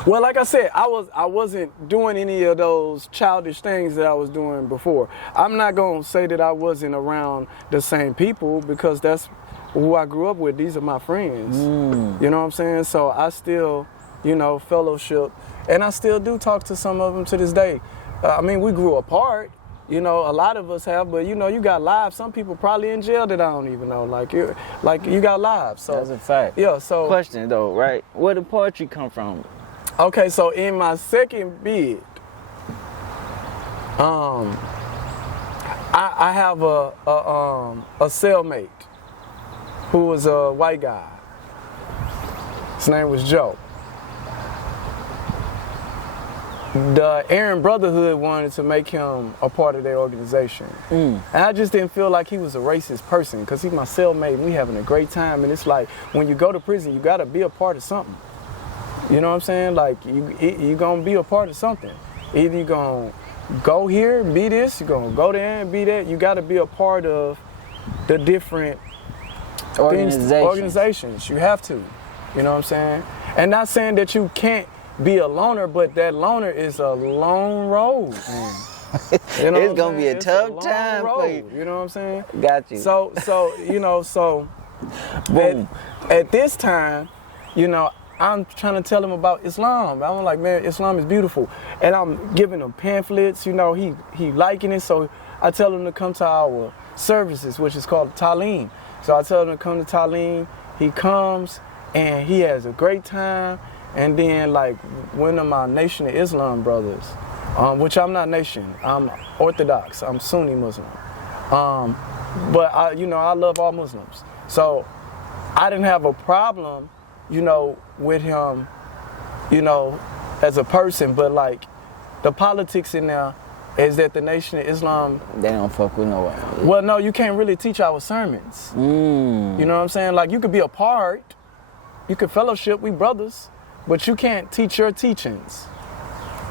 Well, like I said, I wasn't doing any of those childish things that I was doing before. I'm not gonna say that I wasn't around the same people because that's who I grew up with. These are my friends. You know what I'm saying? So I still, you know, fellowship, and I still do talk to some of them to this day. I mean, we grew apart, You know, a lot of us have, but you know, you got lives. Some people probably in jail that I don't even know. Like you got lives. So That's a fact. yeah. So Question though, right? Where did poetry come from? okay, so in my second bid, I have a cellmate who was a white guy. His name was Joe. The Aryan Brotherhood wanted to make him a part of their organization. And I just didn't feel like he was a racist person because he's my cellmate and we having a great time. And it's like, when you go to prison, you gotta be a part of something. You know what I'm saying? Like, you gonna be a part of something. Either you gonna go here, be this, you gonna go there and be that. You gotta be a part of the different organizations. You have to. You know what I'm saying? And not saying that you can't be a loner, but that loner is a long road. You know It's gonna be a tough time for you. You know what I'm saying? Got you. So you know, Boom. at this time, you know, I'm trying to tell him about Islam. I'm like, man, Islam is beautiful, and I'm giving him pamphlets. You know, he liking it, so I tell him to come to our services, which is called Talim. So I tell him to come to Talim. He comes and he has a great time. And then, like, one of my Nation of Islam brothers, which I'm not Nation, I'm Orthodox, I'm Sunni Muslim. But I love all Muslims. So I didn't have a problem, you know, with him, you know, as a person. But like, the politics in there is that the Nation of Islam, They don't fuck with no one. well, no, you can't really teach our sermons. You know what I'm saying? Like, you could be a part, you could fellowship, we brothers. But you can't teach your teachings,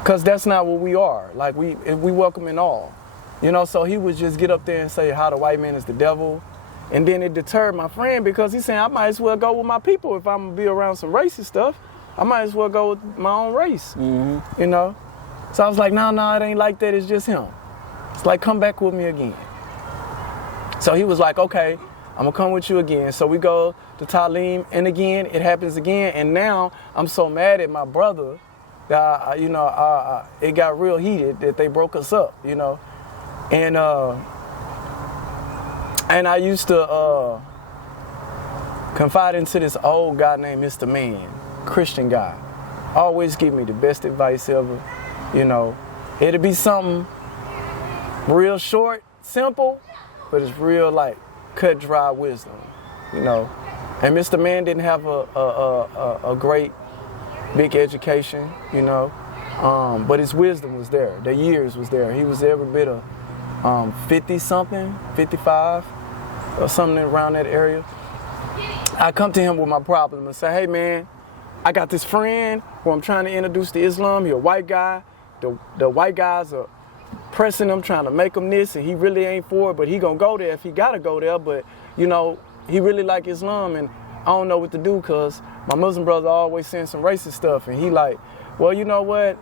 because that's not what we are. Like, we welcome in all. You know, so he would just get up there and say how the white man is the devil. And then it deterred my friend because he's saying, I might as well go with my people if I'm going to be around some racist stuff. I might as well go with my own race, you know? So I was like, no, it ain't like that. It's just him. It's like, come back with me again. So he was like, okay, I'm going to come with you again. So we go to Talim, and again, it happens again. And now I'm so mad at my brother that, it got real heated that they broke us up, you know? And I used to confide into this old guy named Mr. Man, Christian guy. Always give me the best advice ever, you know. It'll be something real short, simple, but it's real, like, cut dry wisdom, you know. And Mr. Man didn't have a great big education, you know, but his wisdom was there. The years was there. He was every bit of 50-something, 55, or something around that area. I come to him with my problem and say, hey, man, I got this friend who I'm trying to introduce to Islam. He's a white guy. The white guys are pressing him, trying to make him this, and he really ain't for it, but he gonna go there if he gotta go there. But, you know, he really like Islam, and I don't know what to do because my Muslim brother always saying some racist stuff. And he like, well, you know what?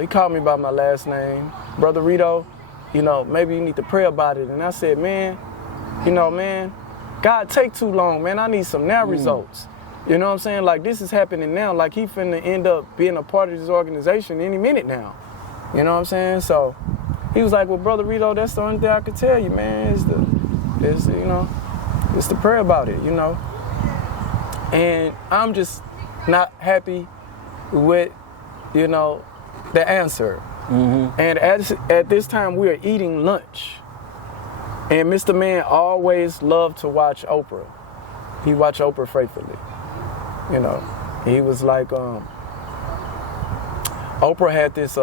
He called me by my last name, Brother Rito. You know, maybe you need to pray about it. And I said, man, you know, man, God take too long, man. I need some now results. You know what I'm saying? Like, this is happening now. Like, he finna end up being a part of this organization any minute now. You know what I'm saying? So he was like, well, Brother Rito, that's the only thing I could tell you, man, is the prayer about it, you know? And I'm just not happy with, you know, the answer. And at this time, we are eating lunch. And Mr. Man always loved to watch Oprah. He watched Oprah faithfully. You know, he was like, Oprah had this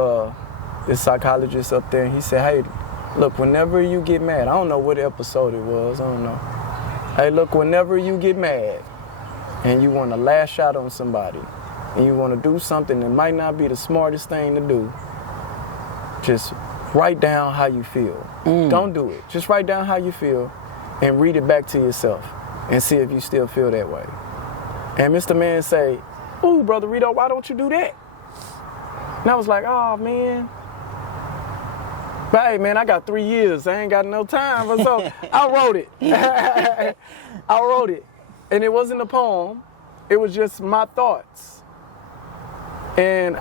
psychologist up there, and he said, hey, look, whenever you get mad, I don't know what episode it was, I don't know. Hey, look, whenever you get mad and you want to lash out on somebody and you want to do something that might not be the smartest thing to do, just write down how you feel. Don't do it. Just write down how you feel and read it back to yourself and see if you still feel that way. And Mr. Man say, ooh, Brother Rito, why don't you do that? And I was like, oh, man. But hey, man, I got 3 years. I ain't got no time. So I wrote it. I wrote it. And it wasn't a poem. It was just my thoughts. And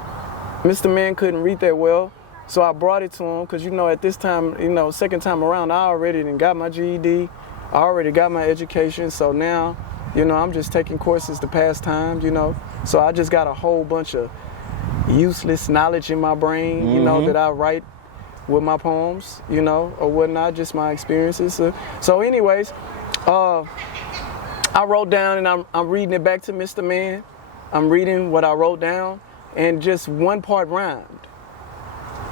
Mr. Man couldn't read that well. So I brought it to him because, at this time, second time around, I already done got my GED. I already got my education. So now, I'm just taking courses to pass time, So I just got a whole bunch of useless knowledge in my brain, that I write with my poems, or whatnot, just my experiences. So anyways, I wrote down and I'm reading it back to Mr. Man. I'm reading what I wrote down and just one part rhymed.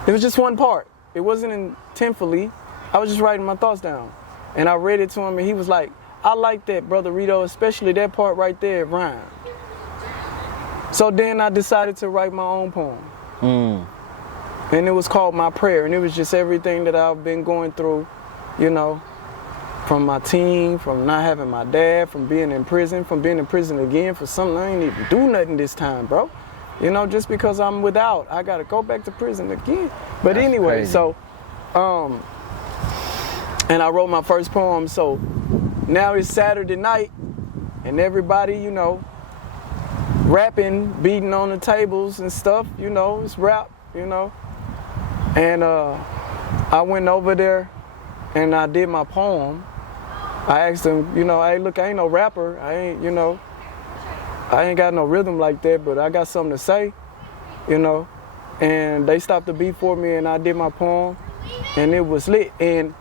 It was just one part. It wasn't intentfully. I was just writing my thoughts down. And I read it to him and he was like, I like that, Brother Rito, especially that part right there, it rhymed. So then I decided to write my own poem. And it was called My Prayer. And it was just everything that I've been going through, from my teen, from not having my dad, from being in prison again for something I ain't even do nothing this time, bro. Just because I'm without, I gotta go back to prison again. But That's anyway, crazy. so, and I wrote my first poem. So now it's Saturday night and everybody, rapping, beating on the tables and stuff, it's rap, And I went over there and I did my poem. I asked them, hey, look, I ain't no rapper. I ain't got no rhythm like that, but I got something to say, And they stopped the beat for me and I did my poem and it was lit. And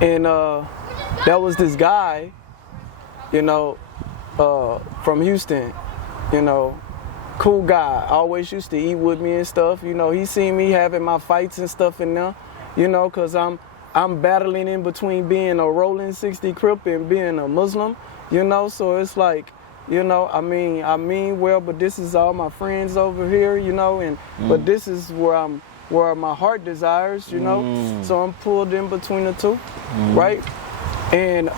that was this guy, from Houston, cool guy, always used to eat with me and stuff. He seen me having my fights and stuff in there, because I'm battling in between being a rolling 60 Crip and being a Muslim, so it's like, I mean well, but this is all my friends over here, but this is where my heart desires, so I'm pulled in between the two, right? And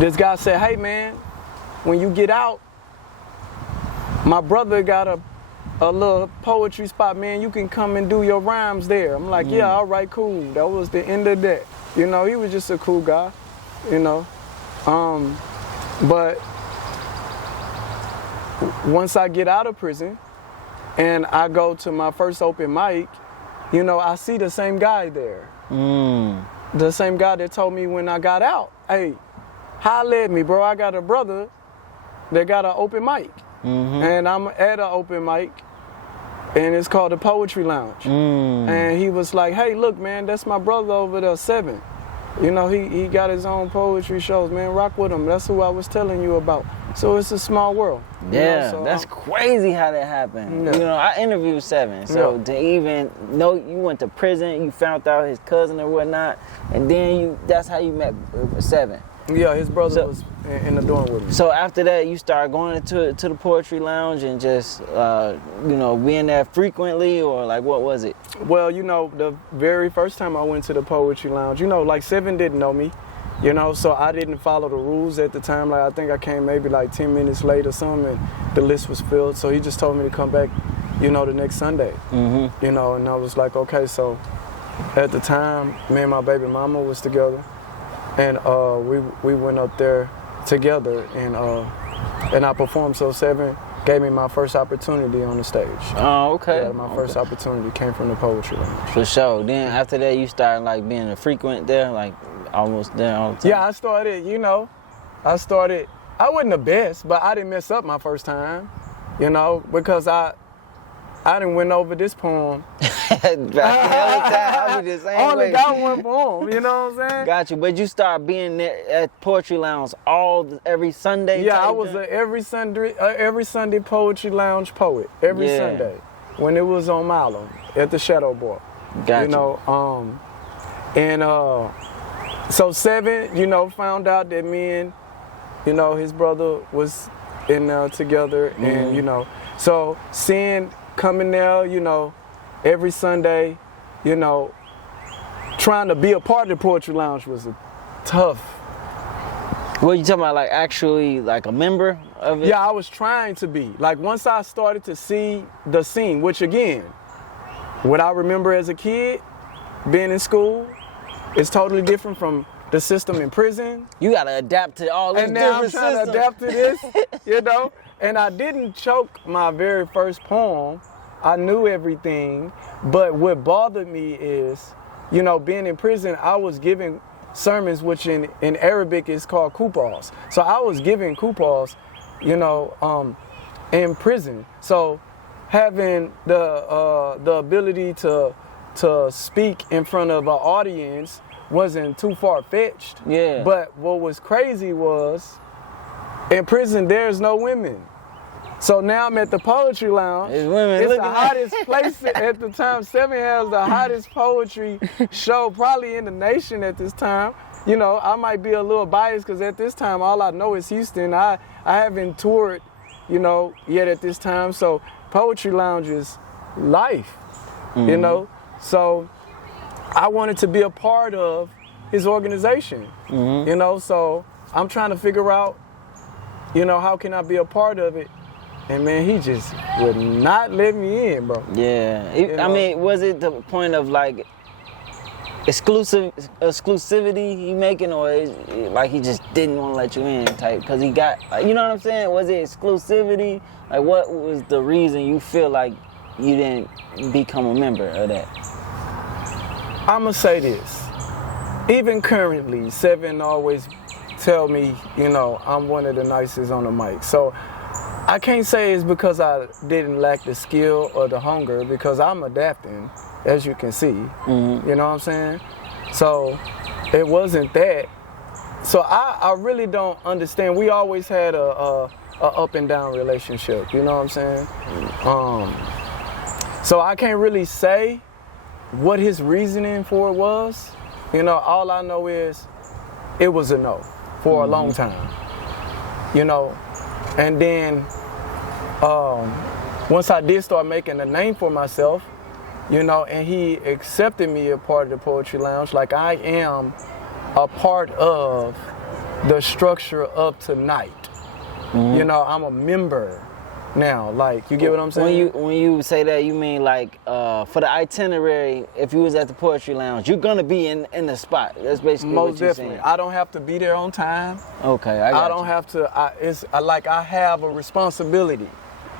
this guy said, hey man, when you get out, my brother got a little poetry spot, man, you can come and do your rhymes there. I'm like, yeah, all right, cool. That was the end of that. He was just a cool guy, But once I get out of prison and I go to my first open mic, I see the same guy there. The same guy that told me when I got out, hey, holla at me, bro. I got a brother that got an open mic. And I'm at an open mic, and it's called the Poetry Lounge. And he was like, hey, look, man, that's my brother over there, 7. He got his own poetry shows, man. Rock with him. That's who I was telling you about. So it's a small world. Yeah, so that's crazy how that happened. Yeah. I interviewed 7, so to even know you went to prison, you found out his cousin or whatnot, and then that's how you met 7. Yeah, his brother was in the dorm with me. So after that, you started going to the Poetry Lounge and just, being there frequently, or like, what was it? Well, the very first time I went to the Poetry Lounge, like 7 didn't know me, so I didn't follow the rules at the time. Like, I think I came maybe like 10 minutes late or something, and the list was filled. So he just told me to come back, the next Sunday, and I was like, okay. So at the time, me and my baby mama was together, and we went up there together, and I performed. So 7 gave me my first opportunity on the stage. Oh, okay. Yeah, my first opportunity came from the Poetry Lounge. For sure. Then after that, you started like being a frequent there, like almost there all the time. Yeah, I started, I wasn't the best, but I didn't mess up my first time, because I done went over this poem. I be the same I only way. got one poem, you know what I'm saying? Got you, but you started being there at Poetry Lounge every Sunday. Yeah, I was every Sunday Poetry Lounge poet, every Sunday, when it was on Milo at the Shadow Bar. Got you. So 7, found out that me and, his brother was in there together, and so seeing coming there, every Sunday, trying to be a part of the Poetry Lounge was tough. What you talking about, like actually like a member of it? Yeah, I was trying to be. Like once I started to see the scene, which again, what I remember as a kid, being in school, is totally different from the system in prison. You gotta adapt to all these and now different I'm trying systems. to adapt to this, and I didn't choke my very first poem. I knew everything, but what bothered me is, you know, being in prison, I was giving sermons, which in Arabic is called kupas. So I was giving kupas, you know, in prison. So having the ability to speak in front of an audience wasn't too far-fetched. Yeah. But what was crazy was, in prison, there's no women. So now I'm at the Poetry Lounge. It's women It's looking the at- hottest place at the time. 7 has the hottest poetry show probably in the nation at this time. You know, I might be a little biased because at this time, all I know is Houston. I haven't toured, you know, yet at this time. So Poetry Lounge is life, you know. So I wanted to be a part of his organization, you know. So I'm trying to figure out, you know, how can I be a part of it? And man, he just would not let me in, bro. Yeah. You I know? mean, was it the point of like exclusivity he making, or is it like he just didn't want to let you in type? Because he got, like, you know what I'm saying? Was it exclusivity? Like, what was the reason you feel like you didn't become a member of that? I'ma say this. Even currently, 7 always tell me, you know, I'm one of the nicest on the mic. So I can't say it's because I didn't lack the skill or the hunger, because I'm adapting, as you can see. You know what I'm saying? So it wasn't that. So I really don't understand. We always had a up and down relationship, you know what I'm saying? So I can't really say what his reasoning for it was. You know, all I know is it was a no for a long time. You know, and then once I did start making a name for myself, you know, and he accepted me a part of the Poetry Lounge, like I am a part of the structure of tonight. You know, I'm a member now. Like, you get what I'm saying? When you say that, you mean like for the itinerary, if you was at the Poetry Lounge, you're gonna be in the spot. That's basically Most what you're definitely. saying. I don't have to be there on time. Okay, I got don't you. have to. It's like I have a responsibility.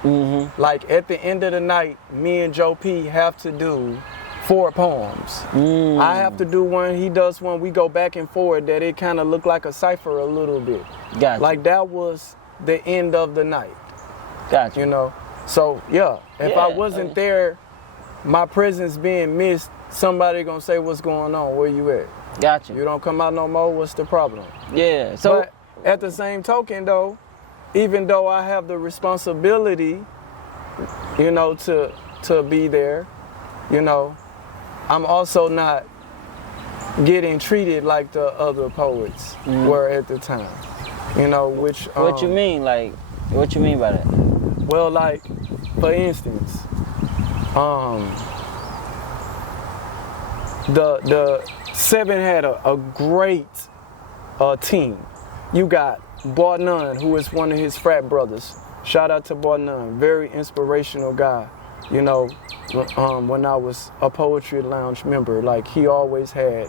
Like at the end of the night, me and Joe P have to do 4 poems. I have to do one. He does one. We go back and forth. That it kind of looked like a cipher a little bit. Gotcha. Like that was the end of the night. Gotcha. You know. So yeah, if I Yeah, wasn't there, my presence being missed, somebody gonna say, "What's going on? Where you at? Gotcha. You don't come out no more. What's the problem?" Yeah. So But at the same token, though, even though I have the responsibility, you know, to be there, you know, I'm also not getting treated like the other poets were at the time. You know, which what you mean? Like, what you mean by that? well, like, for instance, the 7 had a great team. You got Bar None, who is one of his frat brothers. Shout out to Bar None, very inspirational guy. You know, when I was a Poetry Lounge member, like, he always had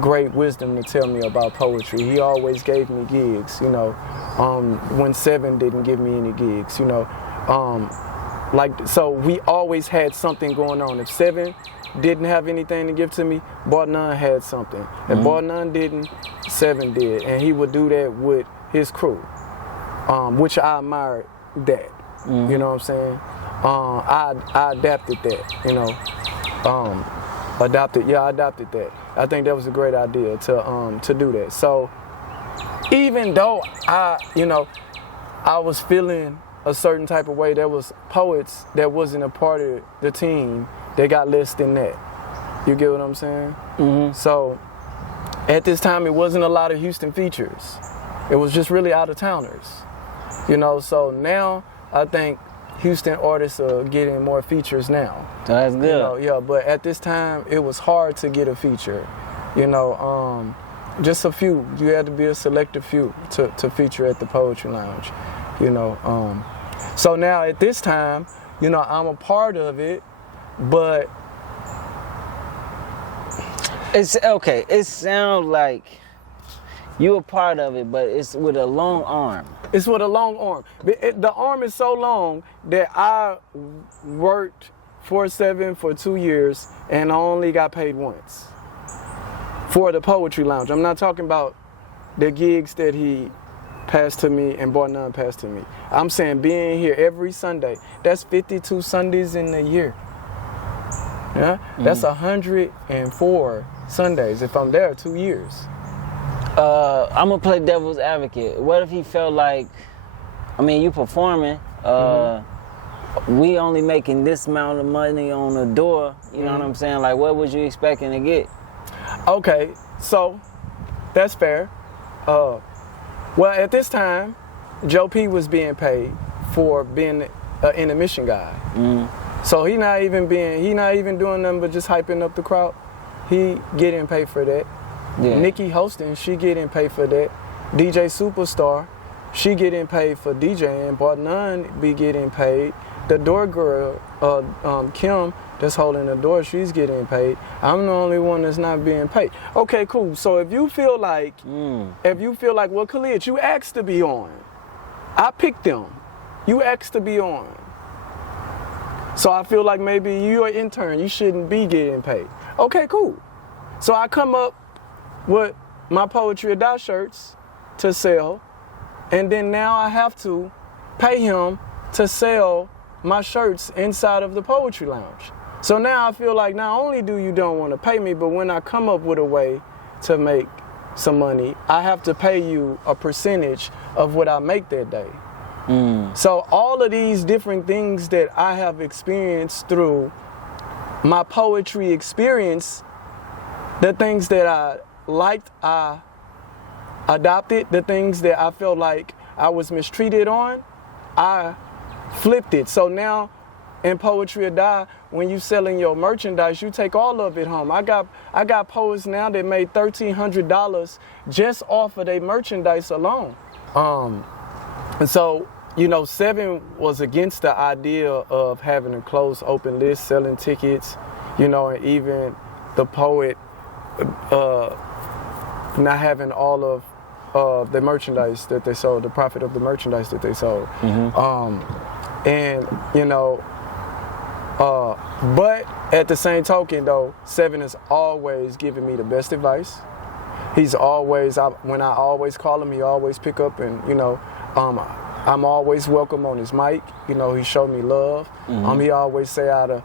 great wisdom to tell me about poetry. He always gave me gigs, you know, when 7 didn't give me any gigs, you know. Like, so we always had something going on. If 7 didn't have anything to give to me, Bar None had something. If Bar None didn't, 7 did. And he would do that with his crew, which I admired that. You know what I'm saying? I adapted that, you know. I adopted that. I think that was a great idea to do that. So even though I was feeling a certain type of way, there was poets that wasn't a part of the team that got less than that. You get what I'm saying? So at this time, it wasn't a lot of Houston features. It was just really out-of-towners. You know, so now I think Houston artists are getting more features now. So that's good. You know, yeah, but at this time, it was hard to get a feature. You know, just a few. You had to be a selective few to feature at the Poetry Lounge. You know, so now at this time, you know, I'm a part of it, but It's okay. It sounds like You a part of it, but it's with a long arm. It's with a long arm. The arm is so long that I worked 4/7 for 2 years and I only got paid once for the Poetry Lounge. I'm not talking about the gigs that he passed to me and bought none passed to me. I'm saying being here every Sunday. That's 52 Sundays in a year. Yeah, that's 104 Sundays if I'm there 2 years. I'm gonna play devil's advocate. What if he felt like, I mean, you performing, we only making this amount of money on the door, you know what I'm saying? Like, what was you expecting to get? Okay, so that's fair. Well, at this time, Joe P was being paid for being an intermission guy. So he not even doing nothing but just hyping up the crowd. He getting paid for that. Yeah. Nikki hosting, she getting paid for that. DJ Superstar, she getting paid for DJing. But none be getting paid. The door girl, Kim, that's holding the door, she's getting paid. I'm the only one that's not being paid. Okay, cool. So if you feel like, well, Khalid, you asked to be on. I picked them. You asked to be on. So I feel like maybe you're an intern. You shouldn't be getting paid. Okay, cool. So I come up with my Poetry or Die shirts to sell, and then now I have to pay him to sell my shirts inside of the Poetry Lounge. So now I feel like not only do you don't want to pay me, but when I come up with a way to make some money, I have to pay you a percentage of what I make that day. So all of these different things that I have experienced through my poetry experience, the things that I liked, I adopted. The things that I felt like I was mistreated on, I flipped it. So now in Poetry or Die, when you selling your merchandise, you take all of it home. I got poets now that made $1,300 just off of their merchandise alone. And so, you know, Seven was against the idea of having a closed open list, selling tickets, you know, and even the poet not having all of the merchandise that they sold, the profit of the merchandise that they sold. And, you know, but at the same token though, Seven is always giving me the best advice. He's always, when I always call him, he always pick up, and, you know, I'm always welcome on his mic. You know, he showed me love. He always say out of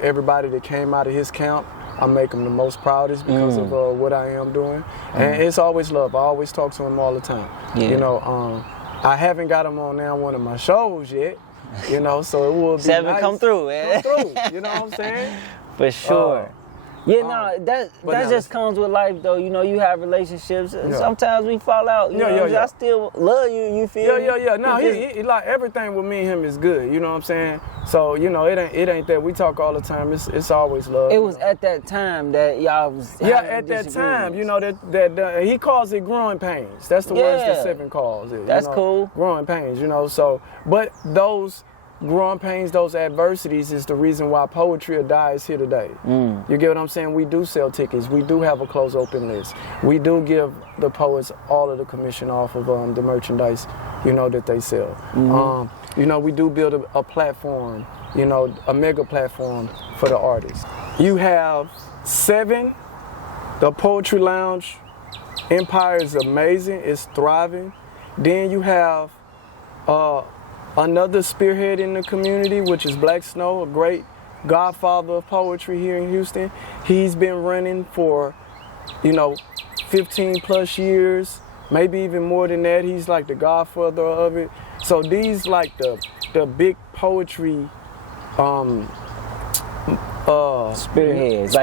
everybody that came out of his camp, I make him the most proudest because of what I am doing. And it's always love. I always talk to him all the time. Yeah. You know, I haven't got him on now one of my shows yet. You know, so it will be Seven nice. come through, man. Come through. You know what I'm saying? For sure. That just comes with life, though. You know, you have relationships. Yeah. Sometimes we fall out. You know, I still love you. You feel me? Yeah. No, he like everything with me and him is good. You know what I'm saying? So you know, it ain't that we talk all the time. It's always love. It was at that time that y'all was. At that time, you know that he calls it growing pains. That's the words that Seven calls it. That's cool. Growing pains, you know. So, but those growing pains, those adversities is the reason why Poetry or Die is here today. You get what I'm saying? We do sell tickets. We do have a closed open list. We do give the poets all of the commission off of the merchandise, you know, that they sell. You know, we do build a platform, you know, a mega platform for the artists. You have Seven, the Poetry Lounge empire is amazing. It's thriving. Then you have another spearhead in the community, which is Black Snow, a great godfather of poetry here in Houston. He's been running for, you know, 15 plus years, maybe even more than that. He's like the godfather of it. So these like the big poetry spearheads,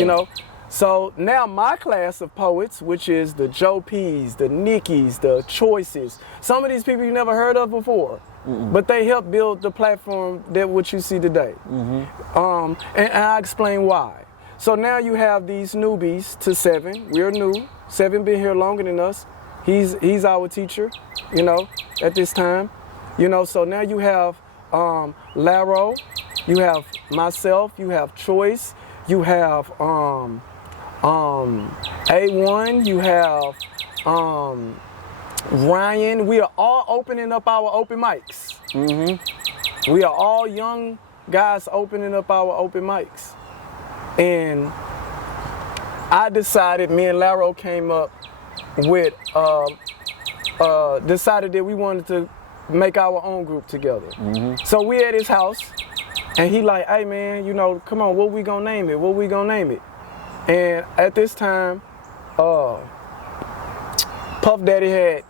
you know. So now my class of poets, which is the Joe P's, the Nickies, the Choices, some of these people you never heard of before, but they help build the platform that what you see today. And I explain why. So now you have these newbies to Seven. We're new. Seven been here longer than us. He's our teacher, you know, at this time. You know, so now you have Laro, you have myself, you have Choice, you have A1, you have Ryan. We are all opening up our open mics. We are all young guys opening up our open mics. And I decided, me and Laro came up with, decided that we wanted to make our own group together. So we at his house, and he like, hey man, you know, come on, what we gonna name it? What we gonna name it? And at this time, Puff Daddy had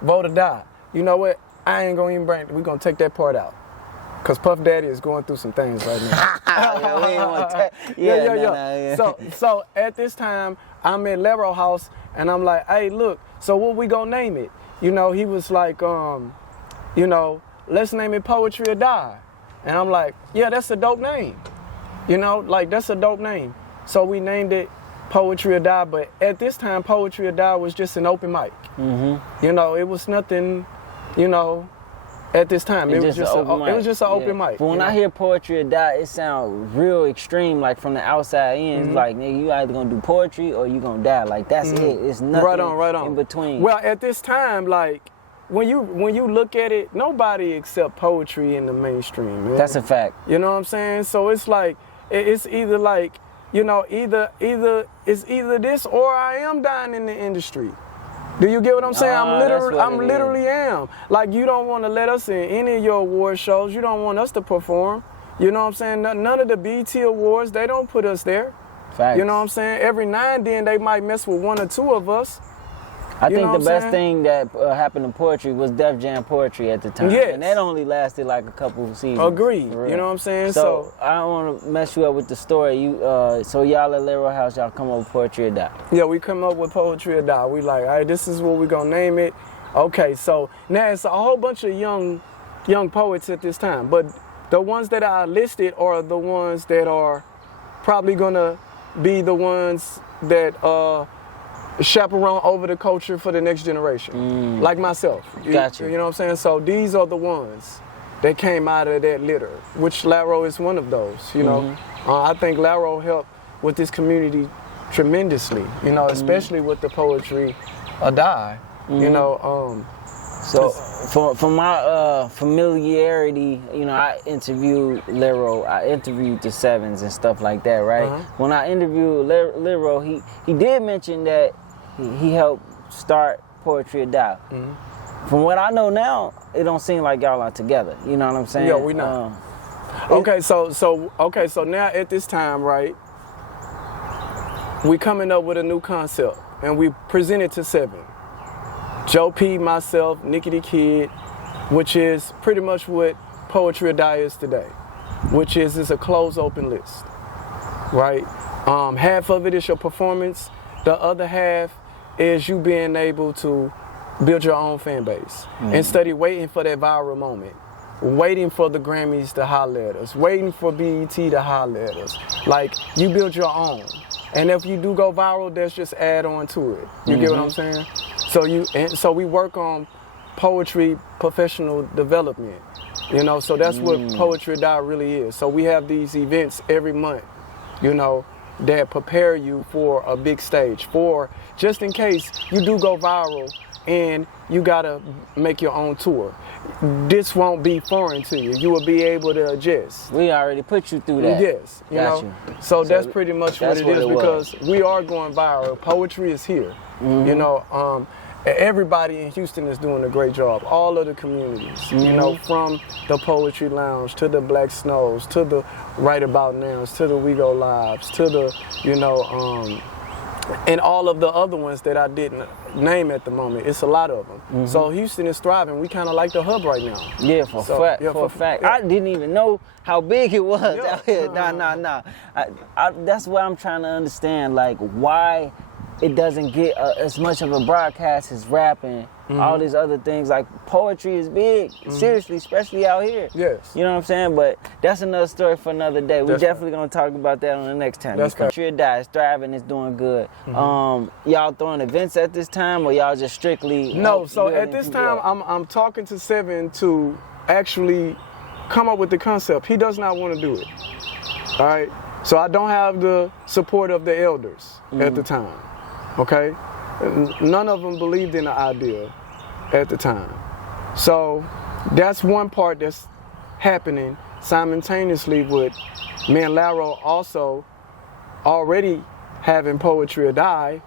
Vote or Die. You know what? I ain't gonna even bring it. We gonna take that part out. Cause Puff Daddy is going through some things right now. Yeah. So at this time, I'm at Laro house, and I'm like, hey, look, so what we gonna name it? You know, he was like, you know, let's name it Poetry or Die. And I'm like, yeah, that's a dope name. You know, like that's a dope name. So we named it Poetry or Die, but at this time, Poetry or Die was just an open mic. You know, it was nothing, you know, at this time. It was just an open mic. But when I hear Poetry or Die, it sounds real extreme, like from the outside in. It's like, nigga, you either gonna do poetry or you gonna die. Like, that's it. It's nothing right on. in between. Well, at this time, like, when you look at it, nobody accept poetry in the mainstream, man. That's a fact. You know what I'm saying? So it's like, it's either like, you know, either it's either this or I am dying in the industry. Do you get what I'm saying? I'm literally am. Like, you don't want to let us in any of your award shows. You don't want us to perform. You know what I'm saying? None of the BET awards, they don't put us there. Facts. You know what I'm saying? Every now and then they might mess with one or two of us. I think the best thing that happened to poetry was Def Jam Poetry at the time. Yes. And that only lasted like a couple of seasons. Agreed. You know what I'm saying? So I don't want to mess you up with the story. So y'all at Laro House, y'all come up with Poetry or Die. Yeah, we come up with Poetry or Die. We like, all right, this is what we gonna name it. Okay, so now it's a whole bunch of young poets at this time, but the ones that I listed are the ones that are probably gonna be the ones that chaperone over the culture for the next generation, like myself. Gotcha. You know what I'm saying? So these are the ones that came out of that litter, which Laro is one of those. You know, I think Laro helped with this community tremendously. You know, especially with the Poetry or Die. You know. So for my familiarity, you know, I interviewed Laro, I interviewed the Sevens and stuff like that, right? When I interviewed Laro, he did mention that he helped start Poetry or Die. From what I know now, it don't seem like y'all are together. You know what I'm saying? Yeah, we not. Okay, so now at this time, right, we coming up with a new concept, and we present it to Seven. Joe P, myself, Nikki the Kid, which is pretty much what Poetry or Die is today, which is it's a closed open list, right? Half of it is your performance. The other half is you being able to build your own fan base instead of waiting for that viral moment, waiting for the Grammys to holler at us, waiting for BET to holler at us. Like, you build your own. And if you do go viral, that's just add on to it. You get what I'm saying? So we work on poetry professional development, you know, so that's what Poetry or Die really is. So we have these events every month, you know, that prepare you for a big stage, for just in case you do go viral and you gotta make your own tour. This won't be foreign to you. You will be able to adjust. We already put you through that. Yes, you know. So that's pretty much what it is, because we are going viral. Poetry is here. You know, everybody in Houston is doing a great job. All of the communities, you know, from the Poetry Lounge to the Black Snows to the Right About Nows to the We Go Lives to the, you know, and all of the other ones that I didn't name at the moment. It's a lot of them. So Houston is thriving. We kind of like the hub right now. Yeah, for a fact. Yeah. I didn't even know how big it was out here. Nah. That's what I'm trying to understand, like, why it doesn't get as much of a broadcast as rapping, all these other things. Like, poetry is big, seriously, especially out here. Yes. You know what I'm saying? But that's another story for another day. We're definitely going to talk about that on the next time. Poetry or Die is thriving, it's doing good. Y'all throwing events at this time, or y'all just strictly... No, so at this time, I'm talking to Seven to actually come up with the concept. He does not want to do it, all right? So I don't have the support of the elders at the time, okay? None of them believed in the idea at the time. So that's one part that's happening simultaneously with me and Laro also already having Poetry or Die,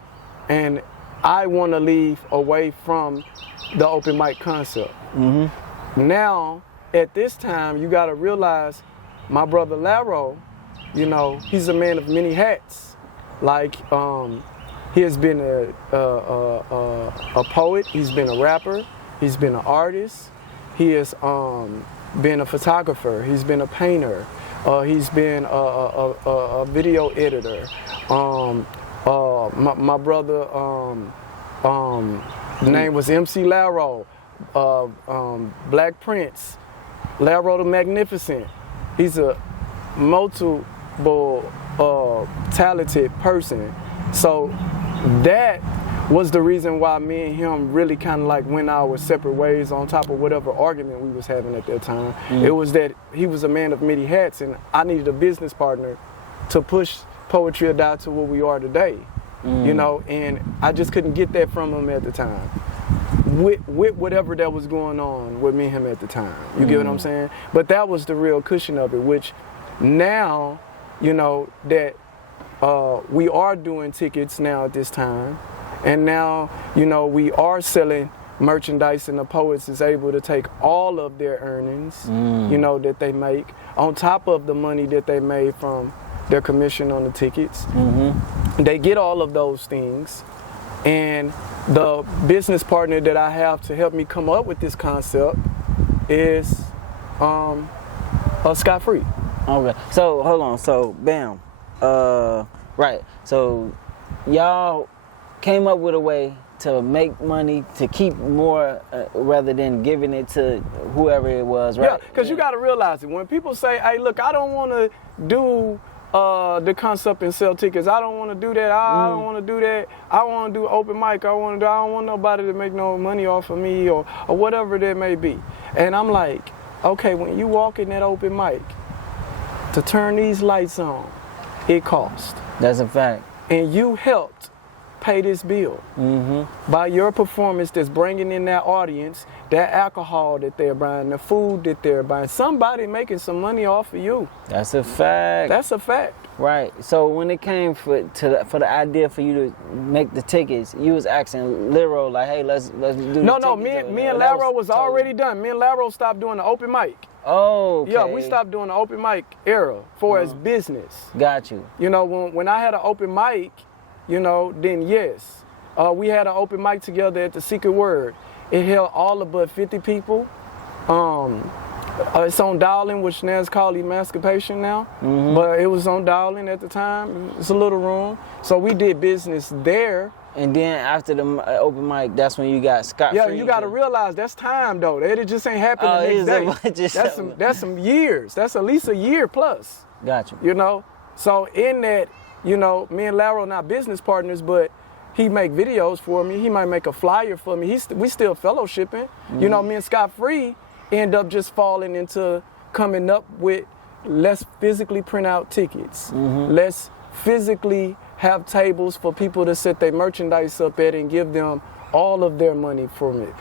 and I want to leave away from the open mic concept. Now, at this time, you got to realize my brother Laro, you know, he's a man of many hats. Like, he has been a poet, he's been a rapper, he's been an artist, he has been a photographer, he's been a painter, he's been a video editor. My brother, the name was MC Laro, Black Prince, Laro the Magnificent. He's a multiple talented person. So that was the reason why me and him really kind of like went our separate ways on top of whatever argument we was having at that time. It was that he was a man of many hats and I needed a business partner to push Poetry or Die to what we are today. You know, and I just couldn't get that from him at the time. With whatever that was going on with me and him at the time. You get what I'm saying? But that was the real cushion of it, which now, you know, that we are doing tickets now at this time. And now, you know, we are selling merchandise and the poets is able to take all of their earnings, you know, that they make on top of the money that they made from their commission on the tickets. They get all of those things. And the business partner that I have to help me come up with this concept is Scott Free. Okay, so hold on, so bam, right, so y'all came up with a way to make money, to keep more rather than giving it to whoever it was, right? Yeah, because you got to realize it. When people say, hey, look, I don't want to do the concept and sell tickets. I don't want to do that. I don't want to do that. I want to do open mic. I don't want nobody to make no money off of me or whatever that may be. And I'm like, okay, when you walk in that open mic, to turn these lights on, it costs. That's a fact. And you helped pay this bill by your performance that's bringing in that audience, that alcohol that they're buying, the food that they're buying. Somebody making some money off of you. That's a fact. That's a fact. Right. So when it came for the idea for you to make the tickets, you was asking Laro like, hey, let's do the tickets. No, me and Laro was already done. Me and Laro stopped doing the open mic. Oh, okay. Yeah, we stopped doing the open mic era for as business. Got you. You know, when I had an open mic, you know, then yes. We had an open mic together at the Secret Word. It held all but 50 people. It's on Dowling, which now is called Emancipation now. But it was on Dowling at the time. It's a little room. So we did business there. And then after the open mic, that's when you got Scott Free. Yeah, you got to realize that's time though. It just ain't happening the next day. That's some years. That's at least a year plus. Got you. You know? So in that, you know, me and Laro not business partners, but he make videos for me. He might make a flyer for me. We still fellowshipping. You know, me and Scott Free end up just falling into coming up with let's physically print out tickets. Let's physically have tables for people to set their merchandise up at and give them all of their money from it.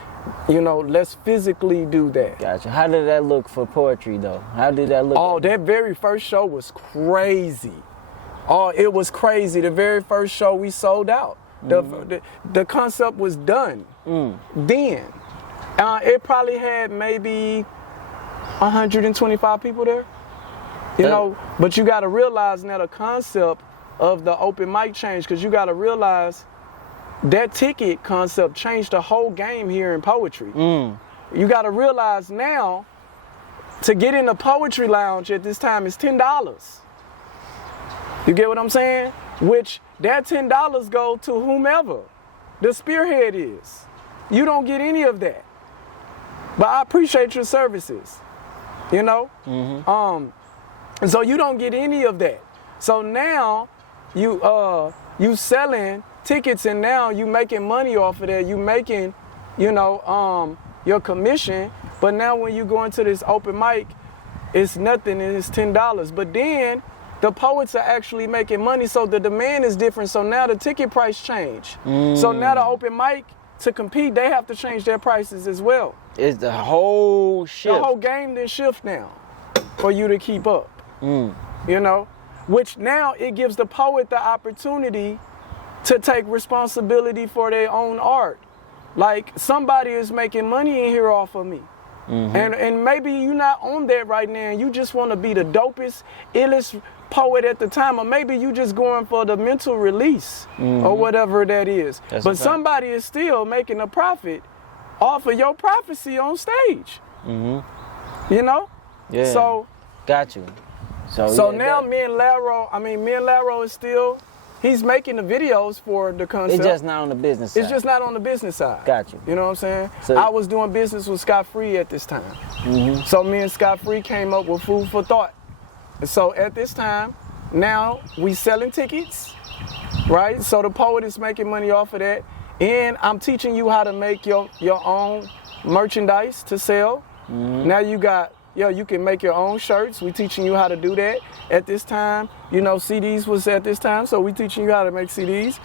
You know, let's physically do that. Gotcha. How did that look for poetry though? How did that look? Oh, that very first show was crazy. Oh, it was crazy. The very first show we sold out. The concept was done then. It probably had maybe 125 people there. You know, but you got to realize now the concept of the open mic changed, because you got to realize that ticket concept changed the whole game here in poetry. You got to realize now to get in the poetry lounge at this time is $10. You get what I'm saying? Which that $10 go to whomever the spearhead is. You don't get any of that. But I appreciate your services, you know? So you don't get any of that. So now you selling tickets and now you making money off of that. You making, you know, your commission. But now when you go into this open mic, it's nothing and it's $10. But then the poets are actually making money, so the demand is different. So now the ticket price change. So now the open mic, to compete, they have to change their prices as well. It's the whole shift. The whole game then shift now for you to keep up. You know, which now it gives the poet the opportunity to take responsibility for their own art. Like, somebody is making money in here off of me. And maybe you're not on that right now, and you just want to be the dopest, illest poet at the time, or maybe you just going for the mental release or whatever that is. But somebody is still making a profit off of your prophecy on stage. You know? Yeah. So got you. So now me and Laro is still, he's making the videos for the concept. It's just not on the business side. It's just not on the business side. Got you. You know what I'm saying? So, I was doing business with Scott Free at this time. So me and Scott Free came up with Food for Thought. And so at this time, now we selling tickets, right? So the poet is making money off of that. And I'm teaching you how to make your own merchandise to sell. Now you got, you can make your own shirts. We teaching you how to do that at this time. You know, CDs was at this time, so we teaching you how to make CDs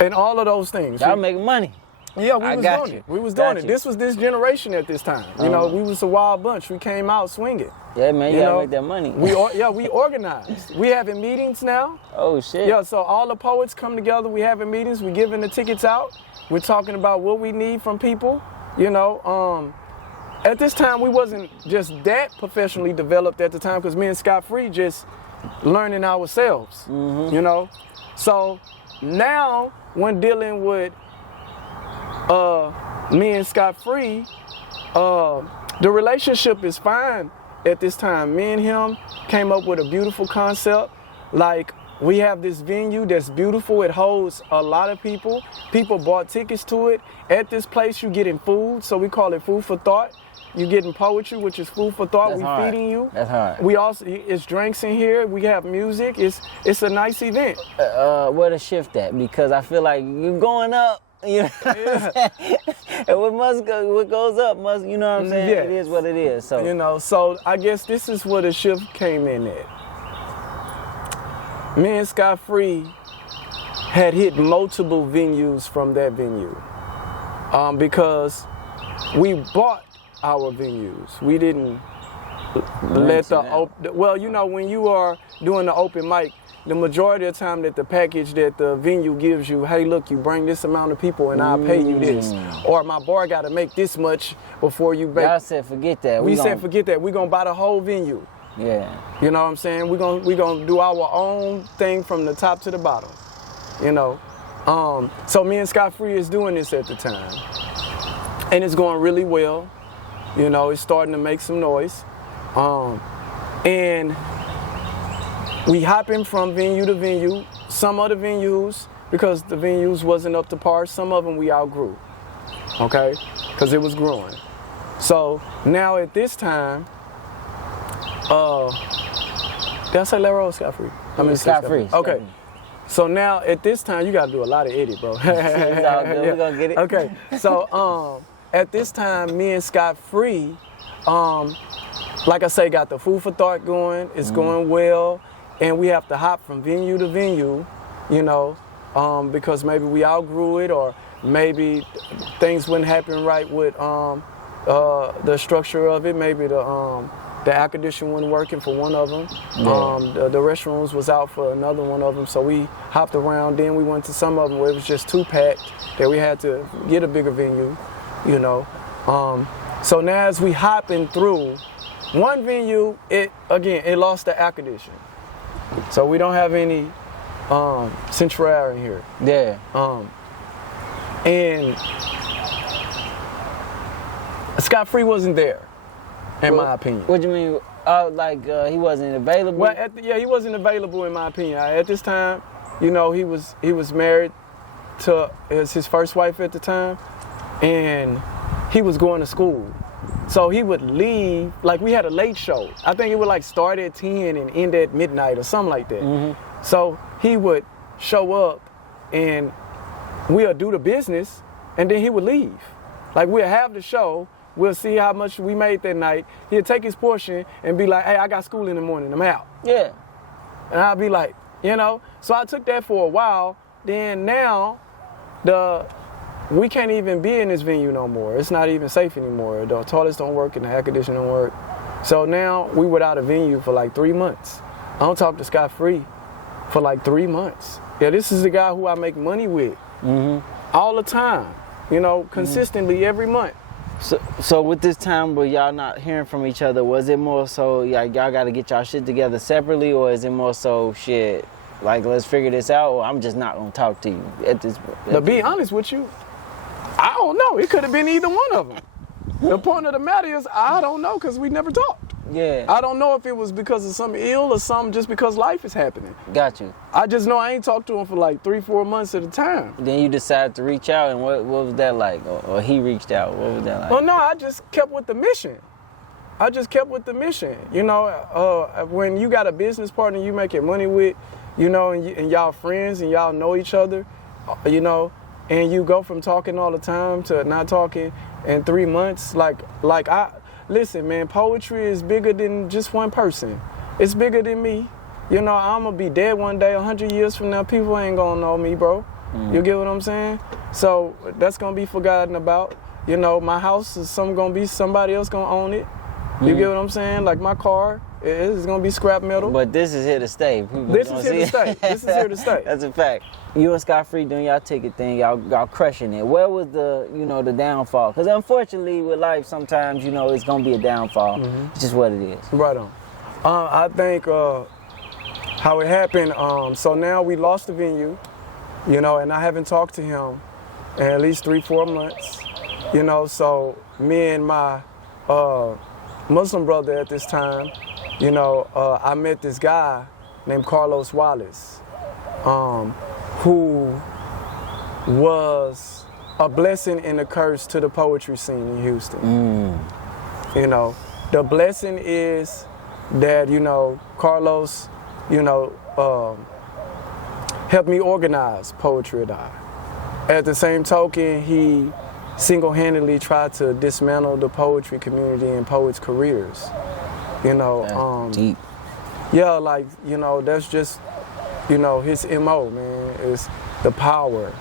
and all of those things. Y'all making money. Yeah, we was doing it. We was doing it. This was this generation at this time. You know, we was a wild bunch. We came out swinging. Yeah, man, you gotta make that money. We organized. We having meetings now. Oh shit. Yeah, so all the poets come together. We having meetings. We giving the tickets out. We're talking about what we need from people. You know, at this time we wasn't just that professionally developed at the time, because me and Scott Free just learning ourselves. You know, so now when dealing with me and Scott Free, the relationship is fine at this time. Me and him came up with a beautiful concept. Like, we have this venue that's beautiful. It holds a lot of people. People bought tickets to it. At this place, you're getting food, so we call it Food for Thought. You're getting poetry, which is food for thought. That's we hard. feeding you. That's hard. We also, it's drinks in here. We have music. It's a nice event. Where to shift at? Because I feel like you're going up. You know what I'm saying? And what goes up must, you know what I'm saying? Yeah. It is what it is. So You know, so I guess this is where the shift came in at. Me and Scott Free had hit multiple venues from that venue, because we bought our venues. We didn't let well, you know, when you are doing the open mic, the majority of the time that the package that the venue gives you, hey, look, you bring this amount of people and I'll pay you this. Or my bar got to make this much before you make. Y'all said forget that. We said forget that. We're going to buy the whole venue. Yeah. You know what I'm saying? We're gonna do our own thing from the top to the bottom. You know? So me and Scott Free is doing this at the time. And it's going really well. You know, it's starting to make some noise. And we hopping from venue to venue. Some other venues, because the venues wasn't up to par, some of them we outgrew, okay? Because it was growing. So now at this time, did I say Laro or Scott Free? I mean Scott Free. Okay. So now at this time, you gotta do a lot of edit, bro. It's all good. We're gonna get it. Okay. So at this time, me and Scott Free, like I say, got the Food for Thought going. It's going well. And we have to hop from venue to venue, you know, because maybe we outgrew it, or maybe things wouldn't happen right with the structure of it. Maybe the air conditioning wasn't working for one of them. The restrooms was out for another one of them. So we hopped around. Then we went to some of them where it was just too packed that we had to get a bigger venue, you know. So now as we hopping through, one venue, it lost the air conditioning. So we don't have any central air in here. Yeah. And Scott Free wasn't there, in my opinion. What do you mean? Like he wasn't available? Well, he wasn't available in my opinion. At this time, you know, he was married to his first wife at the time, and he was going to school. So he would leave, like we had a late show. I think it would like start at 10 and end at midnight or something like that. So he would show up and we'll do the business and then he would leave. Like we'll have the show, we'll see how much we made that night. He'll take his portion and be like, hey, I got school in the morning, I'm out. Yeah. And I'd be like, you know. So I took that for a while. Then now, we can't even be in this venue no more. It's not even safe anymore. The toilets don't work and the air conditioning don't work. So now we without a venue for like 3 months. I don't talk to Scott Free for like 3 months. Yeah, this is the guy who I make money with all the time, you know, consistently every month. So with this time where y'all not hearing from each other, was it more so like y'all got to get y'all shit together separately, or is it more so shit like let's figure this out, or I'm just not gonna talk to you at this? To be honest with you, I don't know. It could have been either one of them. The point of the matter is I don't know because we never talked. Yeah. I don't know if it was because of something ill or something just because life is happening. Got you. I just know I ain't talked to him for like 3-4 months at a time. Then you decided to reach out, and what was that like? Or he reached out, what was that like? Well, no, I just kept with the mission. You know, when you got a business partner you making money with, you know, and y'all friends and y'all know each other, you know, and you go from talking all the time to not talking in 3 months, listen, man, poetry is bigger than just one person. It's bigger than me. You know, I'm going to be dead one day, 100 years from now, people ain't going to know me, bro. You get what I'm saying? So that's going to be forgotten about. You know, my house is going to be somebody else going to own it. You get what I'm saying? Like my car is going to be scrap metal. But this is here to stay. This is here to stay. That's a fact. You and Scott Free doing y'all ticket thing, y'all crushing it. Where was the downfall? Because unfortunately with life sometimes, you know, it's going to be a downfall. It's just what it is. Right on. I think how it happened, so now we lost the venue, you know, and I haven't talked to him in at least 3-4 months, you know, so me and my Muslim brother at this time, you know, I met this guy named Carlos Wallace, who was a blessing and a curse to the poetry scene in Houston. You know, the blessing is that, you know, Carlos, you know, helped me organize Poetry or Die. At the same token, he single-handedly tried to dismantle the poetry community and poets' careers. You know, deep. Yeah, like, you know, that's just, you know, his MO, man, is the power,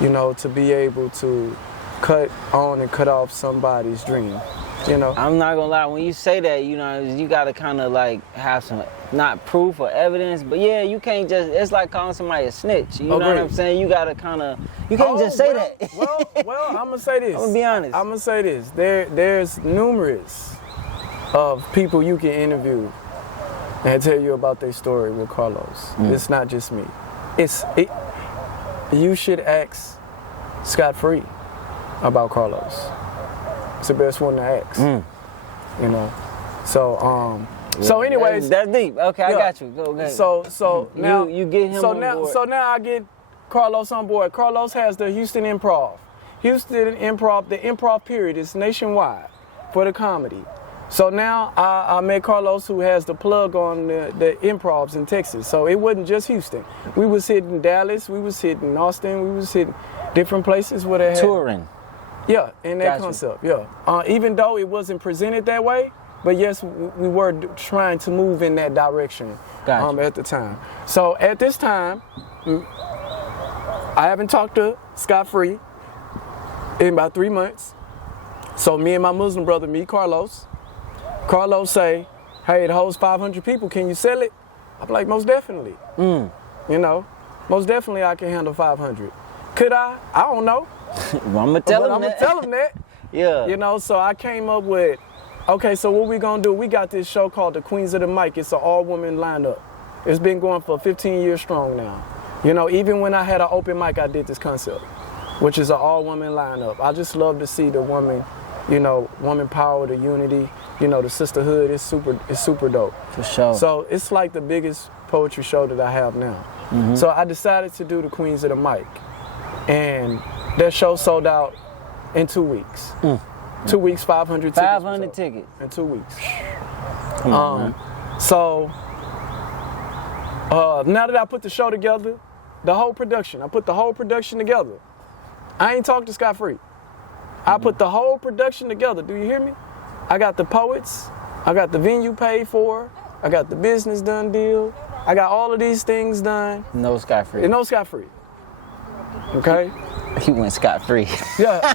you know, to be able to cut on and cut off somebody's dream, you know. I'm not gonna lie, when you say that, you know, you gotta kind of like have some, not proof or evidence, but yeah, you can't just, it's like calling somebody a snitch, you know what I'm saying? You gotta kind of, you can't just say that. well, I'm gonna say this. I'm gonna be honest. I'm gonna say this. There's numerous of people you can interview and tell you about their story with Carlos. It's not just me. You should ask Scott Free about Carlos. It's the best one to ask. You know. So anyways, that's deep. Okay, I got you. Go ahead. So now you get him on board. So now I get Carlos on board. Carlos has the Houston Improv. Houston Improv, the improv period is nationwide for the comedy. So now I met Carlos, who has the plug on the improvs in Texas. So it wasn't just Houston. We was hitting Dallas, we was hitting Austin, we was hitting different places where they had touring. Yeah, in that concept, yeah. Even though it wasn't presented that way, but yes, we were trying to move in that direction at the time. So at this time, I haven't talked to Scott Free in about 3 months. So me and my Muslim brother meet Carlos. Carlos say, hey, it holds 500 people, can you sell it? I'm like, most definitely. You know, most definitely I can handle 500. Could I? I don't know. I'm gonna tell him that. Yeah. You know, so I came up with, okay, so what we gonna do? We got this show called The Queens of the Mic. It's an all-woman lineup. It's been going for 15 years strong now. You know, even when I had an open mic, I did this concept, which is an all-woman lineup. I just love to see the woman, you know, woman power, the unity, you know, the sisterhood. It's super dope. For sure. So it's like the biggest poetry show that I have now. So I decided to do The Queens of the Mic. And that show sold out in 2 weeks. 2 weeks, 500 tickets. 500 tickets. In 2 weeks. Come on, so now that I put the show together, I put the whole production together. I ain't talked to Scott Free. I put the whole production together. Do you hear me? I got the poets. I got the venue paid for. I got the business done deal. I got all of these things done. No scot-free. And no scot-free. Okay? He went scot-free. Yeah.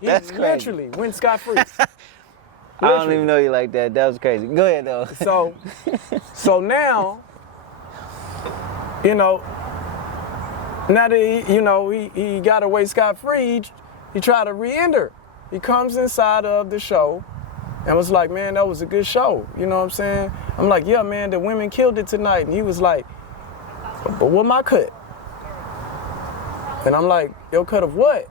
He That's crazy. literally went scot-free. I don't even know you like that. That was crazy. Go ahead, though. So now, you know, now that he got away scot-free, he tried to re-enter. He comes inside of the show and was like, man, that was a good show. You know what I'm saying? I'm like, yeah, man, the women killed it tonight. And he was like, but what my cut? And I'm like, your cut of what?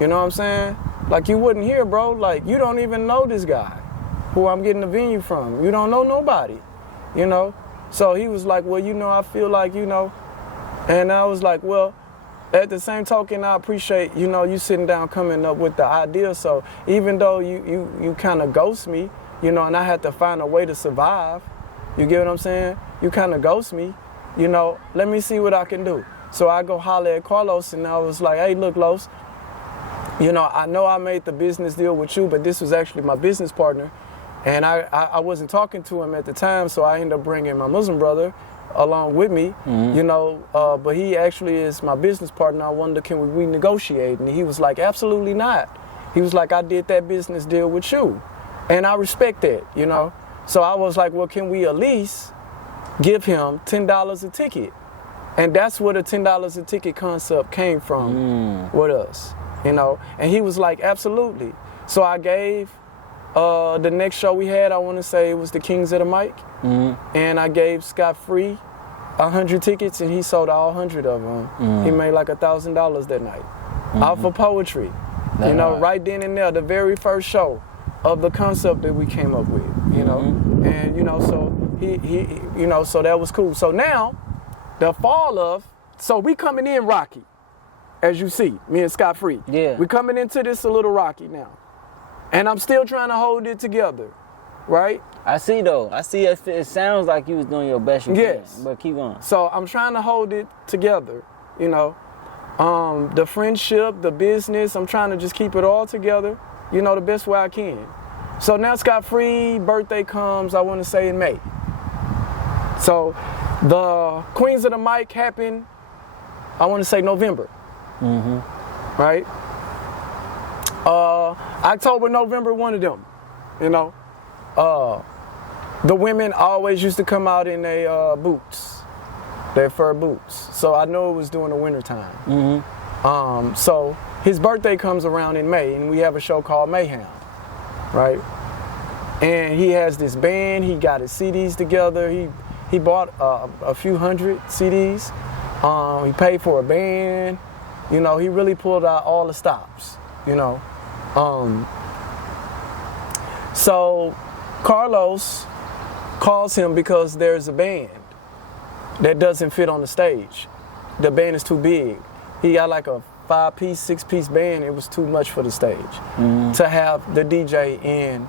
You know what I'm saying? Like, you wouldn't hear, bro. Like, you don't even know this guy who I'm getting the venue from. You don't know nobody, you know? So he was like, well, you know, I feel like, you know. And I was like, well, at the same token, I appreciate, you know, you sitting down coming up with the idea. So even though you kind of ghost me, you know, and I had to find a way to survive, you get what I'm saying? You kind of ghost me, you know, let me see what I can do. So I go holler at Carlos and I was like, hey, look, Los, you know I made the business deal with you, but this was actually my business partner. And I wasn't talking to him at the time, so I ended up bringing my Muslim brother along with me, you know, but he actually is my business partner. I wonder, can we negotiate? And he was like, absolutely not. He was like, I did that business deal with you. And I respect that, you know. So I was like, well, can we at least give him $10 a ticket? And that's where the $10 a ticket concept came from with us, you know. And he was like, absolutely. So I gave the next show we had, I want to say it was the Kings of the Mic. And I gave Scott Free 100 tickets and he sold all 100 of them. He made like $1,000 that night off of poetry. You know, right then and there, the very first show of the concept that we came up with, you know. And, you know, so he you know, so that was cool. So now, the fall of, so we coming in rocky, as you see, me and Scott Free. Yeah. We coming into this a little rocky now. And I'm still trying to hold it together, right? I see, though. I see it sounds like you was doing your best you can, but keep on. So I'm trying to hold it together, you know. The friendship, the business, I'm trying to just keep it all together, you know, the best way I can. So now Scott Free birthday comes, I want to say in May. So the Queens of the Mic happened, I want to say November, right? October, November, one of them, you know. The women always used to come out in their boots, their fur boots. So I know it was during the winter time. So his birthday comes around in May and we have a show called Mayhem, right? And he has this band, he got his CDs together, he bought a few hundred CDs, he paid for a band, you know, he really pulled out all the stops, you know. So Carlos calls him because there's a band that doesn't fit on the stage. The band is too big. He got like a 5-piece, 6-piece band. It was too much for the stage to have the DJ and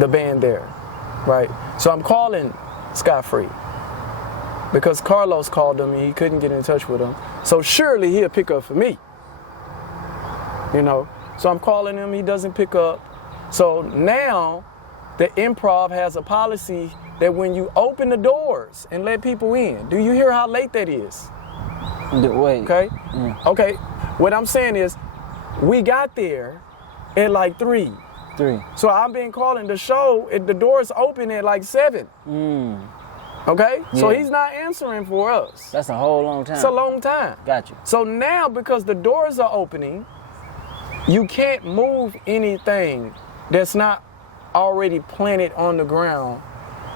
the band there, right? So I'm calling Scott Free because Carlos called him and he couldn't get in touch with him. So surely he'll pick up for me, you know? So I'm calling him, he doesn't pick up. So now the Improv has a policy that when you open the doors and let people in, do you hear how late that is? Wait. Okay? Okay, what I'm saying is we got there at like 3. So I've been calling the show, the doors open at like 7. Okay? Yeah. So he's not answering for us. That's a whole long time. It's a long time. Got you. So now because the doors are opening, you can't move anything that's not already planted on the ground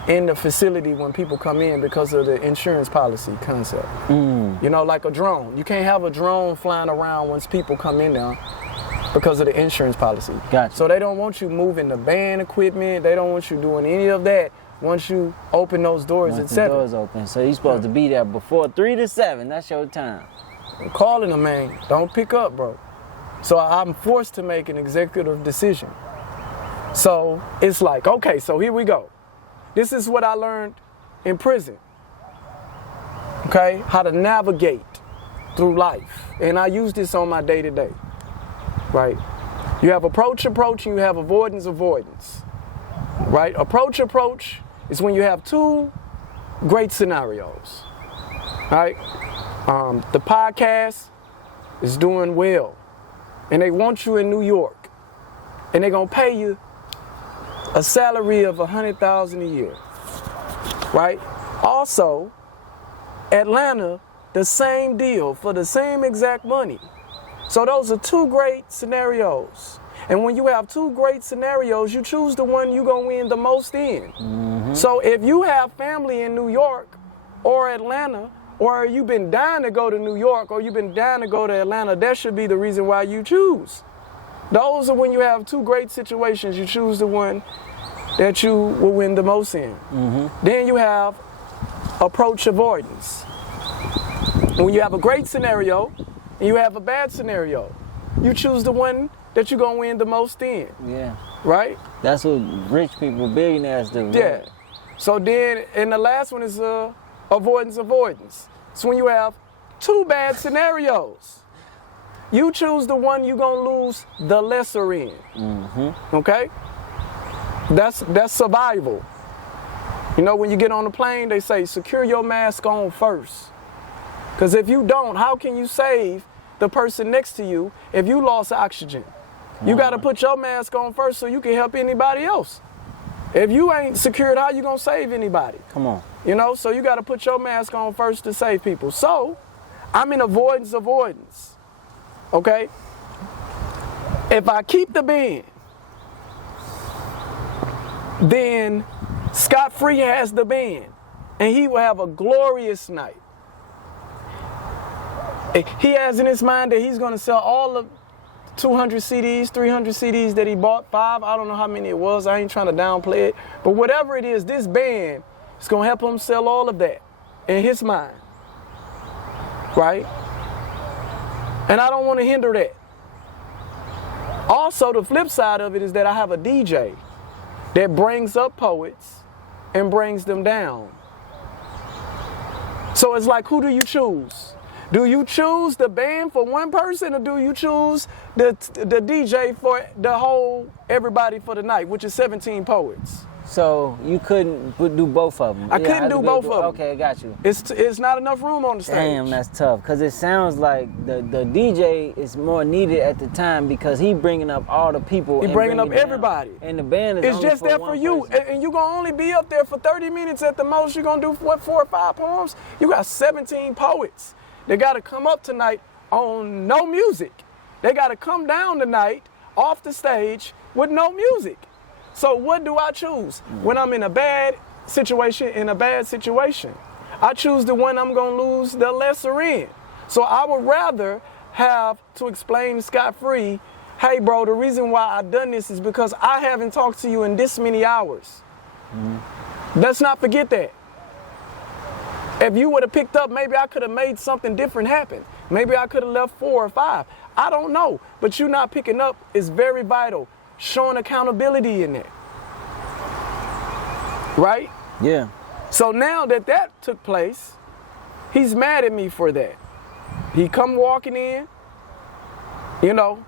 in the facility when people come in because of the insurance policy concept. You know, like a drone. You can't have a drone flying around once people come in now because of the insurance policy. Gotcha. So they don't want you moving the band equipment. They don't want you doing any of that once you open those doors at 7. Doors open. So you're supposed to be there before 3 to 7. That's your time. I'm calling them, man. Don't pick up, bro. So I'm forced to make an executive decision. So it's like, okay, so here we go. This is what I learned in prison. Okay? How to navigate through life. And I use this on my day-to-day. Right? You have approach, and you have avoidance. Right? Approach is when you have 2 great scenarios. All right? The podcast is doing well, and they want you in New York, and they're gonna pay you a salary of $100,000 a year, right? Also, Atlanta, the same deal for the same exact money. So those are two great scenarios. And when you have two great scenarios, you choose the one you're gonna win the most in. So if you have family in New York or Atlanta, or you've been dying to go to New York, or you've been dying to go to Atlanta, that should be the reason why you choose. Those are when you have two great situations, you choose the one that you will win the most in. Then you have approach avoidance. When you have a great scenario and you have a bad scenario, you choose the one that you're gonna win the most in. Yeah. Right? That's what rich people, billionaires do. Yeah. Right? So then, and the last one is avoidance. It's when you have two bad scenarios. You choose the one you're gonna lose the lesser in. Okay? That's survival. You know, when you get on the plane, they say secure your mask on first. Because if you don't, how can you save the person next to you if you lost oxygen? You got to put your mask on first so you can help anybody else. If you ain't secured, how you gonna save anybody? Come on. You know, so you got to put your mask on first to save people. So, I'm in avoidance. Okay? If I keep the band, then Scott Free has the band, and he will have a glorious night. He has in his mind that he's gonna sell all of 200 CDs, 300 CDs that he bought, 5, I don't know how many it was, I ain't trying to downplay it, but whatever it is, this band is gonna help him sell all of that in his mind, right? And I don't wanna hinder that. Also, the flip side of it is that I have a DJ that brings up poets and brings them down. So it's like, who do you choose? Do you choose the band for one person, or do you choose the DJ for the whole everybody for the night, which is 17 poets? So you couldn't do both of them? I couldn't do both of them. Okay, I got you. It's not enough room on the stage. Damn, that's tough. Because it sounds like the DJ is more needed at the time because he bringing up all the people. He bringing up everybody. And the band is it's only just there for you. And you're going to only be up there for 30 minutes at the most. You're going to do, what, 4 or 5 poems? You got 17 poets. They got to come up tonight on no music. They got to come down tonight off the stage with no music. So what do I choose when I'm in a bad situation? I choose the one I'm going to lose the lesser in. So I would rather have to explain to Scott Free, hey, bro, the reason why I done this is because I haven't talked to you in this many hours. Let's not forget that. If you would have picked up, maybe I could have made something different happen. Maybe I could have left 4 or 5. I don't know. But you not picking up is very vital. Showing accountability in there. Right? Yeah. So now that took place, he's mad at me for that. He come walking in, you know,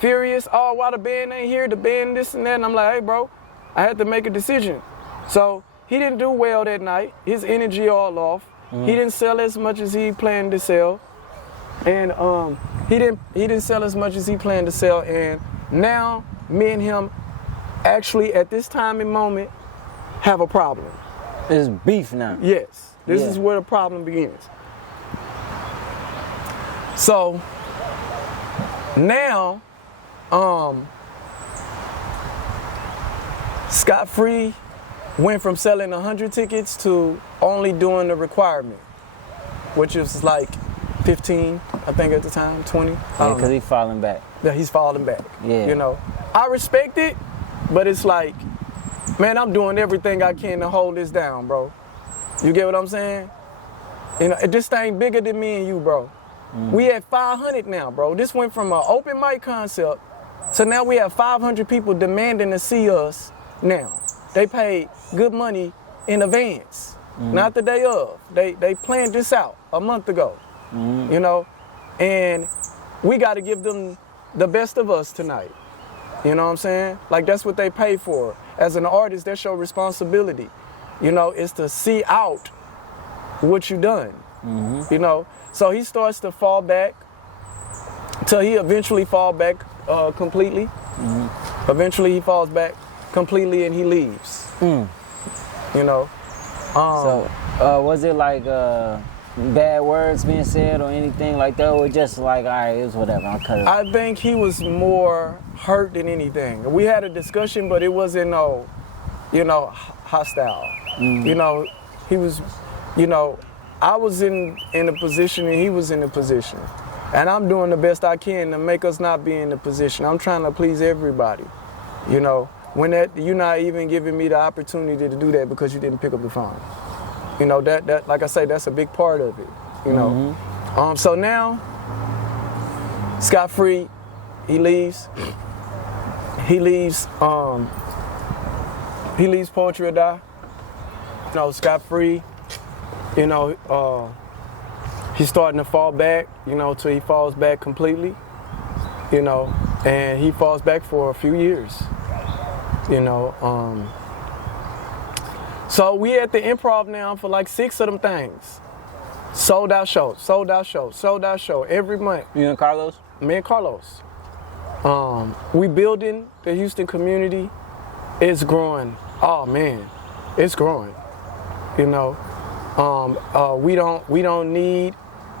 furious. Oh, why the band ain't here? The band this and that. And I'm like, hey, bro, I had to make a decision. So he didn't do well that night. His energy all off. He didn't sell as much as he planned to sell. And he didn't sell as much as he planned to sell. And now me and him actually at this time and moment have a problem. It's beef now. Yes. This is where the problem begins. So now Scott Free went from selling 100 tickets to only doing the requirement, which is like 15, I think at the time, 20. Yeah, because he's falling back. Yeah, he's falling back. Yeah. You know, I respect it, but it's like, man, I'm doing everything I can to hold this down, bro. You get what I'm saying? You know, this thing bigger than me and you, bro. We at 500 now, bro. This went from an open mic concept to now we have 500 people demanding to see us now. They paid good money in advance, not the day of. They planned this out a month ago, you know, and we got to give them the best of us tonight. You know what I'm saying? Like, that's what they pay for. As an artist, that's your responsibility. You know, is to see out what you done, you know. So he starts to fall back till he eventually fall back completely. Eventually he falls back completely and he leaves. You know. So was it like bad words being said or anything like that, or just like, all right, it was whatever, I'll cut it off? I think he was more hurt than anything. We had a discussion, but it wasn't no, you know, hostile. You know, he was, you know, I was in a position and he was in a position. And I'm doing the best I can to make us not be in the position. I'm trying to please everybody. You know, when you're not even giving me the opportunity to do that because you didn't pick up the phone. You know, that like I say, that's a big part of it, you know. So now, scot-free, he leaves. He leaves Poetry or Die. You know, scot-free, you know, he's starting to fall back, you know, till he falls back completely, you know, and he falls back for a few years, you know. So we at the Improv now for like 6 of them things. Sold out show, sold out show, sold out show every month. You and Carlos? Me and Carlos. We building the Houston community. It's growing. Oh man, it's growing. You know, we don't need.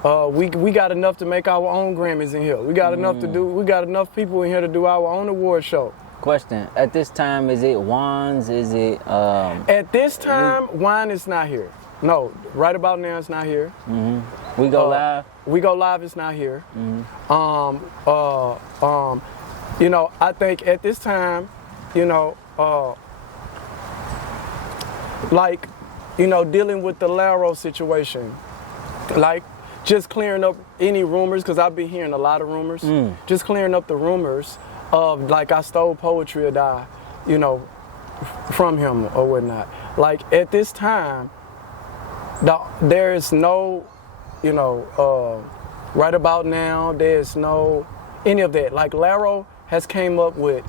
We got enough to make our own Grammys in here. We got enough to do. We got enough people in here to do our own award show. Question: at this time, is it Juan's? Is it? At this time, Wine is not here. No, right about now it's not here. We go live. We go live. It's not here. You know, I think at this time, you know, like, you know, dealing with the Laro situation, like just clearing up any rumors, because I've been hearing a lot of rumors. Just clearing up the rumors of like I stole Poetry or Die, you know, from him or whatnot. Like at this time, there is no, you know, right about now, there's no any of that. Like Laro has came up with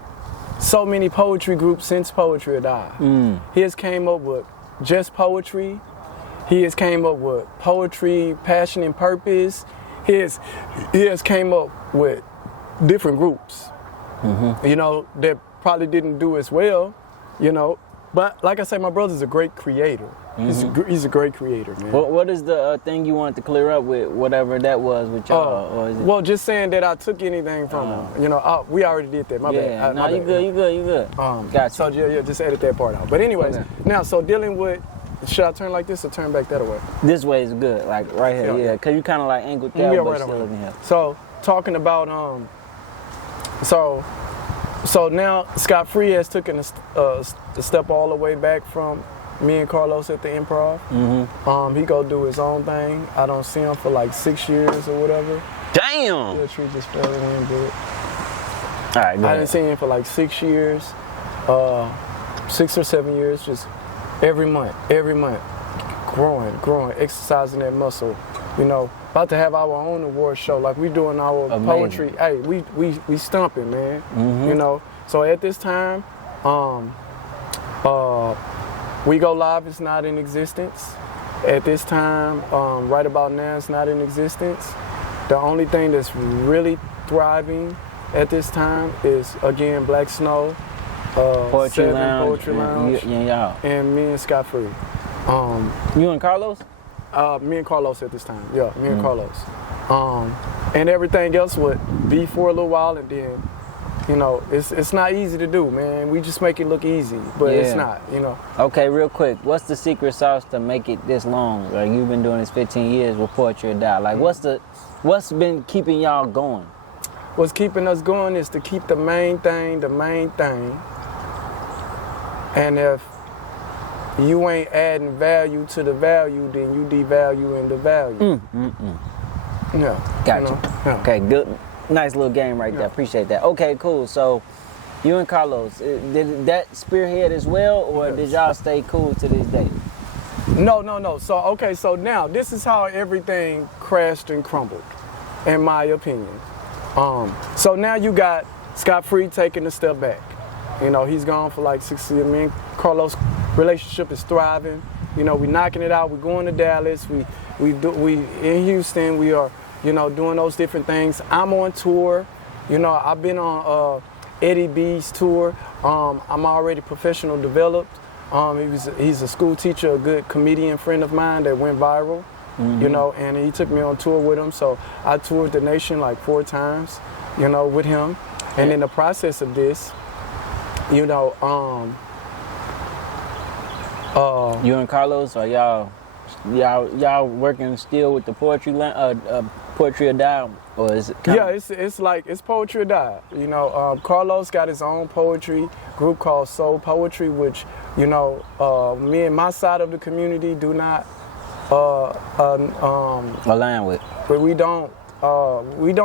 so many poetry groups since Poetry or Die. He has came up with Just Poetry. He has came up with Poetry, Passion and Purpose. He has came up with different groups, you know, that probably didn't do as well, you know. But like I say, my brother's a great creator. He's a great creator, man. What is the thing you wanted to clear up with whatever that was with y'all? Or is it... Well, just saying that I took anything from him. You know, we already did that. My bad. No, you good. Gotcha. So yeah, just edit that part out. But anyways, now, so dealing with, should I turn like this or turn back that way? This way is good, like right here, yeah. Cause you kind of like angled that, yeah, but right still in here. So talking about, so now scot-free has taken a step all the way back from me and Carlos at the Improv. He go do his own thing. I don't see him for like 6 years or whatever. Damn. The tree just fell away and good. All right, I didn't see him for like 6 years, 6 or 7 years, just every month, growing, exercising that muscle, you know. About to have our own award show, like we doing our poetry. Hey, we stumping, man. You know. So at this time, we go live is not in existence. At this time, right about now, it's not in existence. The only thing that's really thriving at this time is, again, Black Snow, Poetry Lounge, Poetry Lounge, and me and scot-free. You and Carlos? Me and Carlos at this time. Yeah, me and Carlos. And everything else would be for a little while, and then, you know, it's not easy to do, man. We just make it look easy, but it's not, you know. Okay, real quick, what's the secret sauce to make it this long? Like, you've been doing this 15 years with Poetry or Die. Like, what's been keeping y'all going? What's keeping us going is to keep the main thing. And if you ain't adding value to the value, then you devaluing the value. Yeah. Gotcha. You know? Yeah. Okay, good. Nice little game right there. Appreciate that. Okay, cool. So, you and Carlos, did that spearhead as well, or did y'all stay cool to this day? No. So, okay, so now this is how everything crashed and crumbled, in my opinion. So now you got scot-free taking a step back. You know, he's gone for like 6 years. Me and Carlos' relationship is thriving. You know, we knocking it out. We're going to Dallas. We in Houston. We are, you know, doing those different things. I'm on tour. You know, I've been on Eddie B's tour. I'm already professional developed. He's a school teacher, a good comedian friend of mine that went viral. You know, and he took me on tour with him. So I toured the nation like 4 times, you know, with him. And in the process of this, you know, you and Carlos, are y'all working still with the poetry or die, or is it? Yeah, it's like it's poetry or die. You know, Carlos got his own poetry group called Soul Poetry, which, you know, me and my side of the community do not align with. But we don't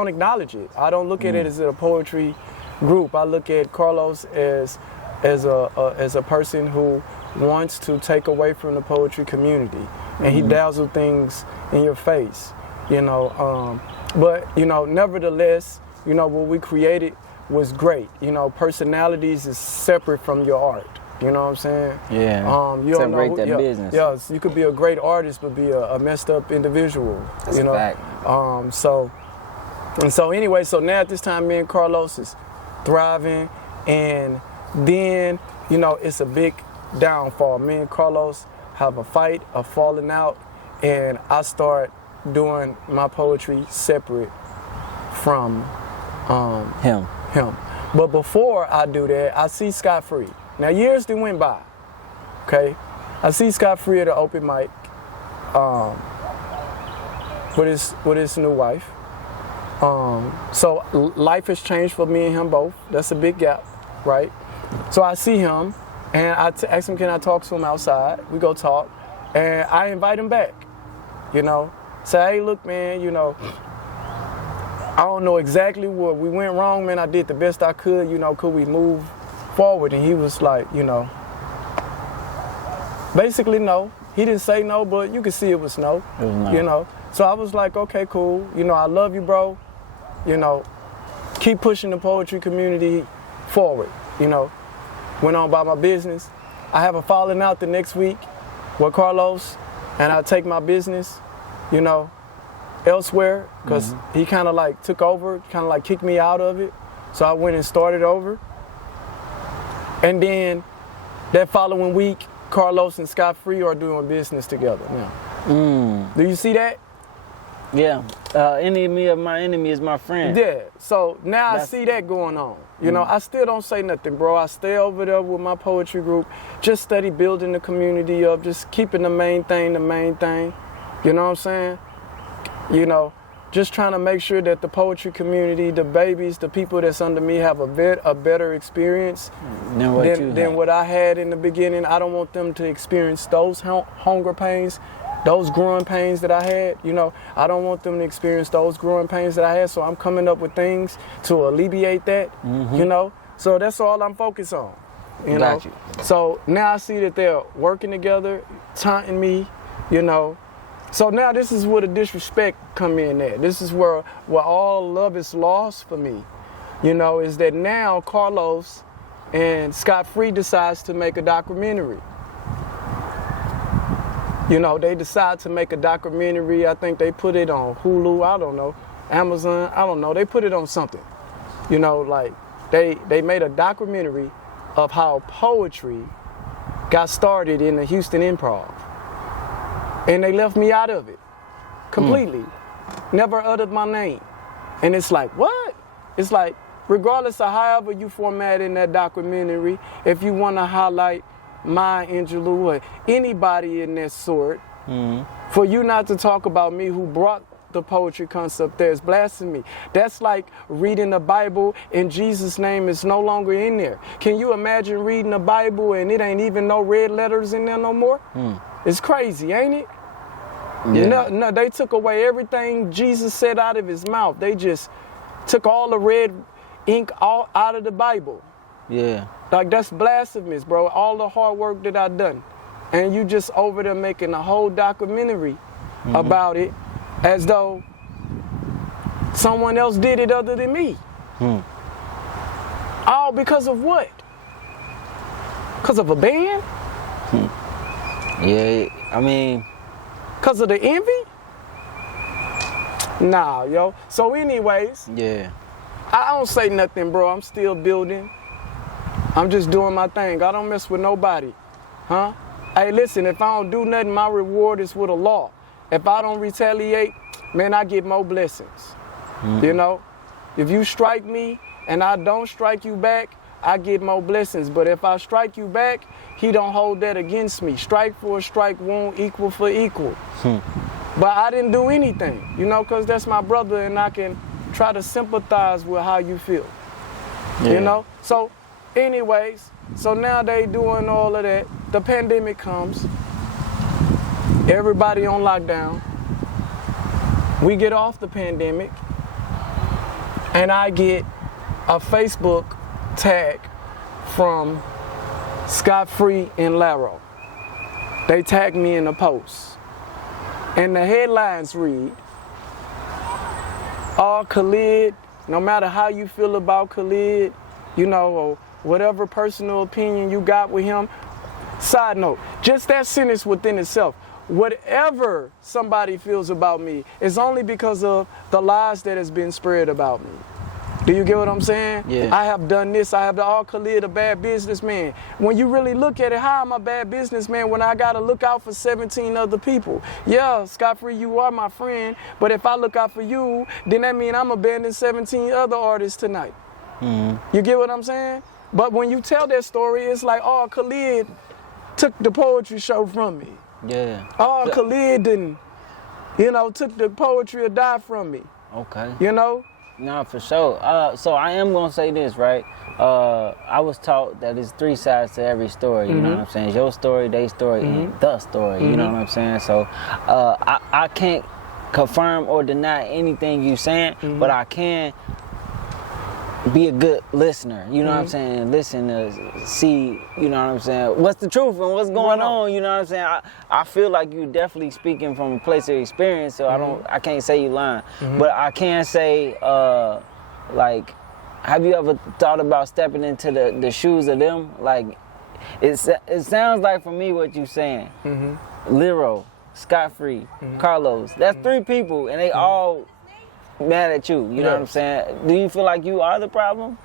acknowledge it. I don't look at it as a poetry group. I look at Carlos as a person who wants to take away from the poetry community, and he dazzles things in your face, you know. But you know, nevertheless, you know, what we created was great. You know, personalities is separate from your art. You know what I'm saying? Yeah. You don't separate know that business. Yes, you could be a great artist, but be a messed up individual. That's you know. a fact. So anyway, so now at this time, me and Carlos is thriving, and then, you know, it's a big downfall. Me and Carlos have a fight, a falling out, and I start doing my poetry separate from him. But before I do that, I see Scott Free. Now years done went by, okay? I see Scott Free at an open mic with his new wife. So life has changed for me and him both. That's a big gap, right? So I see him, and I ask him, can I talk to him outside? We go talk, and I invite him back, you know? Say, hey, look, man, you know, I don't know exactly what we went wrong, man. I did the best I could, you know, could we move forward? And he was like, you know, basically no. He didn't say no, but you could see it was no, you know? So I was like, okay, cool. You know, I love you, bro. You know, keep pushing the poetry community forward, you know. Went on about my business. I have a falling out the next week with Carlos, and I take my business, you know, elsewhere, because he kind of like took over, kind of like kicked me out of it. So I went and started over. And then that following week, Carlos and Scott Free are doing business together now. Do you see that? Yeah. Enemy of my enemy is my friend. Yeah. So now I see that going on. You know, I still don't say nothing, bro. I stay over there with my poetry group, just steady building the community up, just keeping the main thing. You know what I'm saying? You know, just trying to make sure that the poetry community, the babies, the people that's under me have a better experience than what I had in the beginning. I don't want them to experience those hunger pains, those growing pains that I had. You know, I don't want them to experience those growing pains that I had, so I'm coming up with things to alleviate that, you know. So that's all I'm focused on, you know. So now I see that they're working together, taunting me, you know. So now this is where the disrespect come in at. This is where all love is lost for me. You know, is that now Carlos and Scott Free decides to make a documentary. You know, they decide to make a documentary. I think they put it on Hulu, I don't know, Amazon, I don't know. They put it on something. You know, like they made a documentary of how poetry got started in the Houston Improv. And they left me out of it completely. Never uttered my name. And it's like, what? It's like, regardless of however you format in that documentary, if you want to highlight Maya Angelou or anybody in that sort, for you not to talk about me who brought the poetry concept there is blasphemy. That's like reading the Bible and Jesus' name is no longer in there. Can you imagine reading the Bible and it ain't even no red letters in there no more? It's crazy, ain't it? Yeah. No, they took away everything Jesus said out of his mouth. They just took all the red ink all out of the Bible. Yeah. Like, that's blasphemous, bro. All the hard work that I done. And you just over there making a whole documentary about it as though someone else did it other than me. All because of what? Because of a band? Yeah, I mean, Cause of the envy? Nah, yo. So anyways, yeah. I don't say nothing, bro. I'm still building. I'm just doing my thing. I don't mess with nobody. Huh? Hey, listen, if I don't do nothing, my reward is with Allah. If I don't retaliate, man, I get more blessings. You know? If you strike me and I don't strike you back, I get more blessings. But if I strike you back, he don't hold that against me. Strike for a strike won't equal for equal. But I didn't do anything, you know, because that's my brother and I can try to sympathize with how you feel. Yeah. You know? So anyways, so now they doing all of that. The pandemic comes. Everybody on lockdown. We get off the pandemic and I get a Facebook tag from Scott Free and Laro. They tag me in the post. And the headlines read, all KHALID, no matter how you feel about KHALID, you know, or whatever personal opinion you got with him. Side note, just that sentence within itself, whatever somebody feels about me is only because of the lies that has been spread about me. Do you get what I'm saying? Yeah. I have done this, I have the all KHALID a bad businessman. When you really look at it, how am I a bad businessman when I gotta look out for 17 other people? Yeah, Scott Free, you are my friend, but if I look out for you, then that means I'm abandoning 17 other artists tonight. You get what I'm saying? But when you tell that story, it's like, oh, KHALID took the poetry show from me. Yeah. Oh, KHALID didn't, you know, took the poetry or die from me. Okay. You know? No, for sure. So I am gonna say this, right? I was taught that there's three sides to every story. You know what I'm saying? It's your story, their story, and the story. You know what I'm saying? So I can't confirm or deny anything you saying, but I can be a good listener. You know what I'm saying? Listen to see. You know what I'm saying? What's the truth and what's going on? You know what I'm saying? I feel like you're definitely speaking from a place of experience, so I can't say you lying, but I can say, like, have you ever thought about stepping into the shoes of them? Like, it sounds like for me what you're saying. Laro, Scott Free, Carlos. That's three people, and they all mad at you. You know what I'm saying? Do you feel like you are the problem?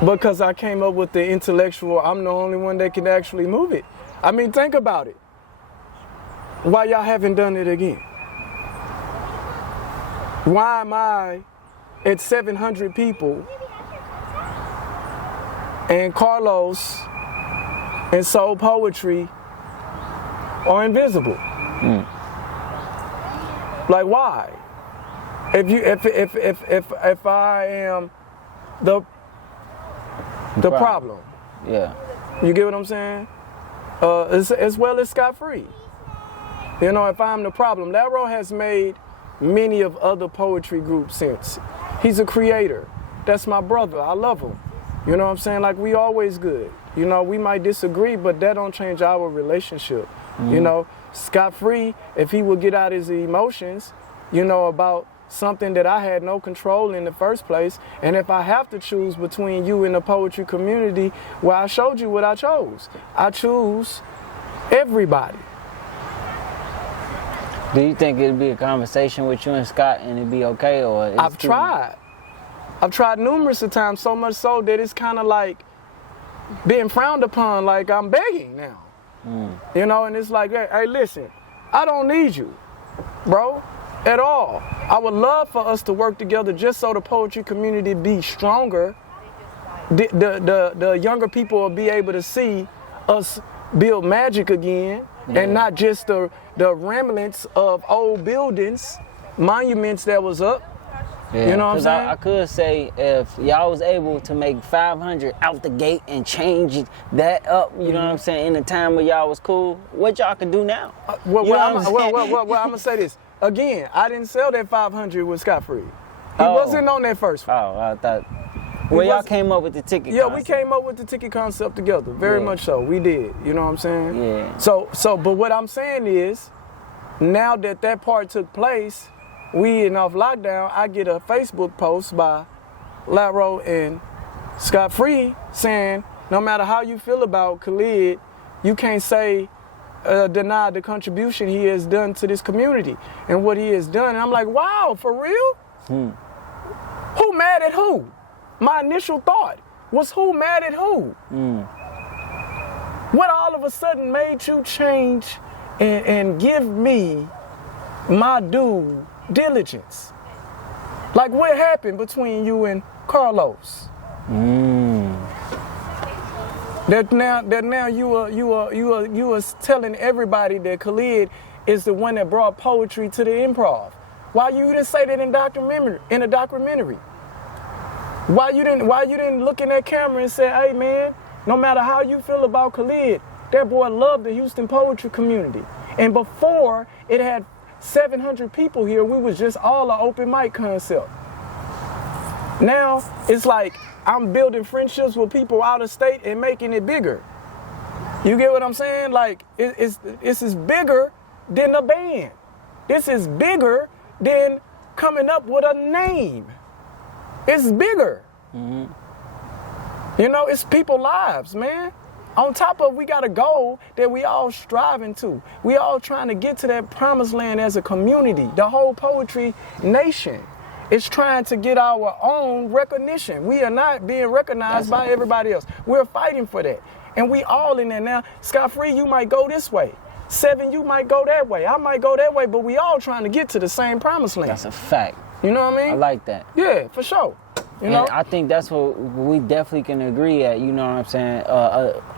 Because I came up with the intellectual, I'm the only one that can actually move it. I mean, think about it. Why y'all haven't done it again? Why am I at 700 people and Carlos and Soul Poetry are invisible? Like, why? If I am the problem. Yeah. You get what I'm saying? As well as Scott Free. You know, if I'm the problem. Laro has made many of other poetry groups since. He's a creator. That's my brother. I love him. You know what I'm saying? Like, we always good. You know, we might disagree, but that don't change our relationship. You know, Scott Free, if he would get out his emotions, you know, about something that I had no control in the first place, and if I have to choose between you and the poetry community, well, I showed you what I chose. I choose everybody. Do you think it'd be a conversation with you and Scott and it'd be okay, or it's I've tried. I've tried numerous of times, so much so that it's kind of like being frowned upon, like I'm begging now. You know, and it's like, hey, listen, I don't need you, bro, at all. I would love for us to work together just so the poetry community be stronger. The younger people will be able to see us build magic again, and not just the remnants of old buildings, monuments that was up. Yeah, you know what I'm saying? I could say if y'all was able to make 500 out the gate and change that up, you know what I'm saying, in the time where y'all was cool, what y'all can do now? I'm gonna say this again. I didn't sell that 500 with Scott Free. He wasn't on that first one. Oh, I thought. Well, y'all came up with the ticket. Yeah, concept. we came up with the ticket concept together. Very much so. We did. You know what I'm saying? Yeah. So, but what I'm saying is, now that part took place, we in off lockdown, I get a Facebook post by Laro and Scott Free saying, no matter how you feel about KHALID, you can't say deny the contribution he has done to this community and what he has done. And I'm like, wow, for real? Who mad at who? My initial thought was, who mad at who? What all of a sudden made you change and give me my due diligence? Like, what happened between you and Carlos? That now you are telling everybody that Khalid is the one that brought poetry to the improv. Why you didn't say that in a documentary? Why you didn't look in that camera and say, hey man, no matter how you feel about Khalid, that boy loved the Houston poetry community. And before it had 700 people here, we was just all an open mic concept. Now it's like I'm building friendships with people out of state and making it bigger. You get what I'm saying? Like this is bigger than a band. This is bigger than coming up with a name. It's bigger. You know, it's people's lives, man. On top of, we got a goal that we all striving to. We all trying to get to that promised land as a community. The whole poetry nation is trying to get our own recognition. We are not being recognized by everybody else. We're fighting for that. And we all in there now. Scott Free, you might go this way. Seven, you might go that way. I might go that way, but we all trying to get to the same promised land. That's a fact. You know what I mean? I like that. Yeah, for sure. You know? I think that's what we definitely can agree at, you know what I'm saying?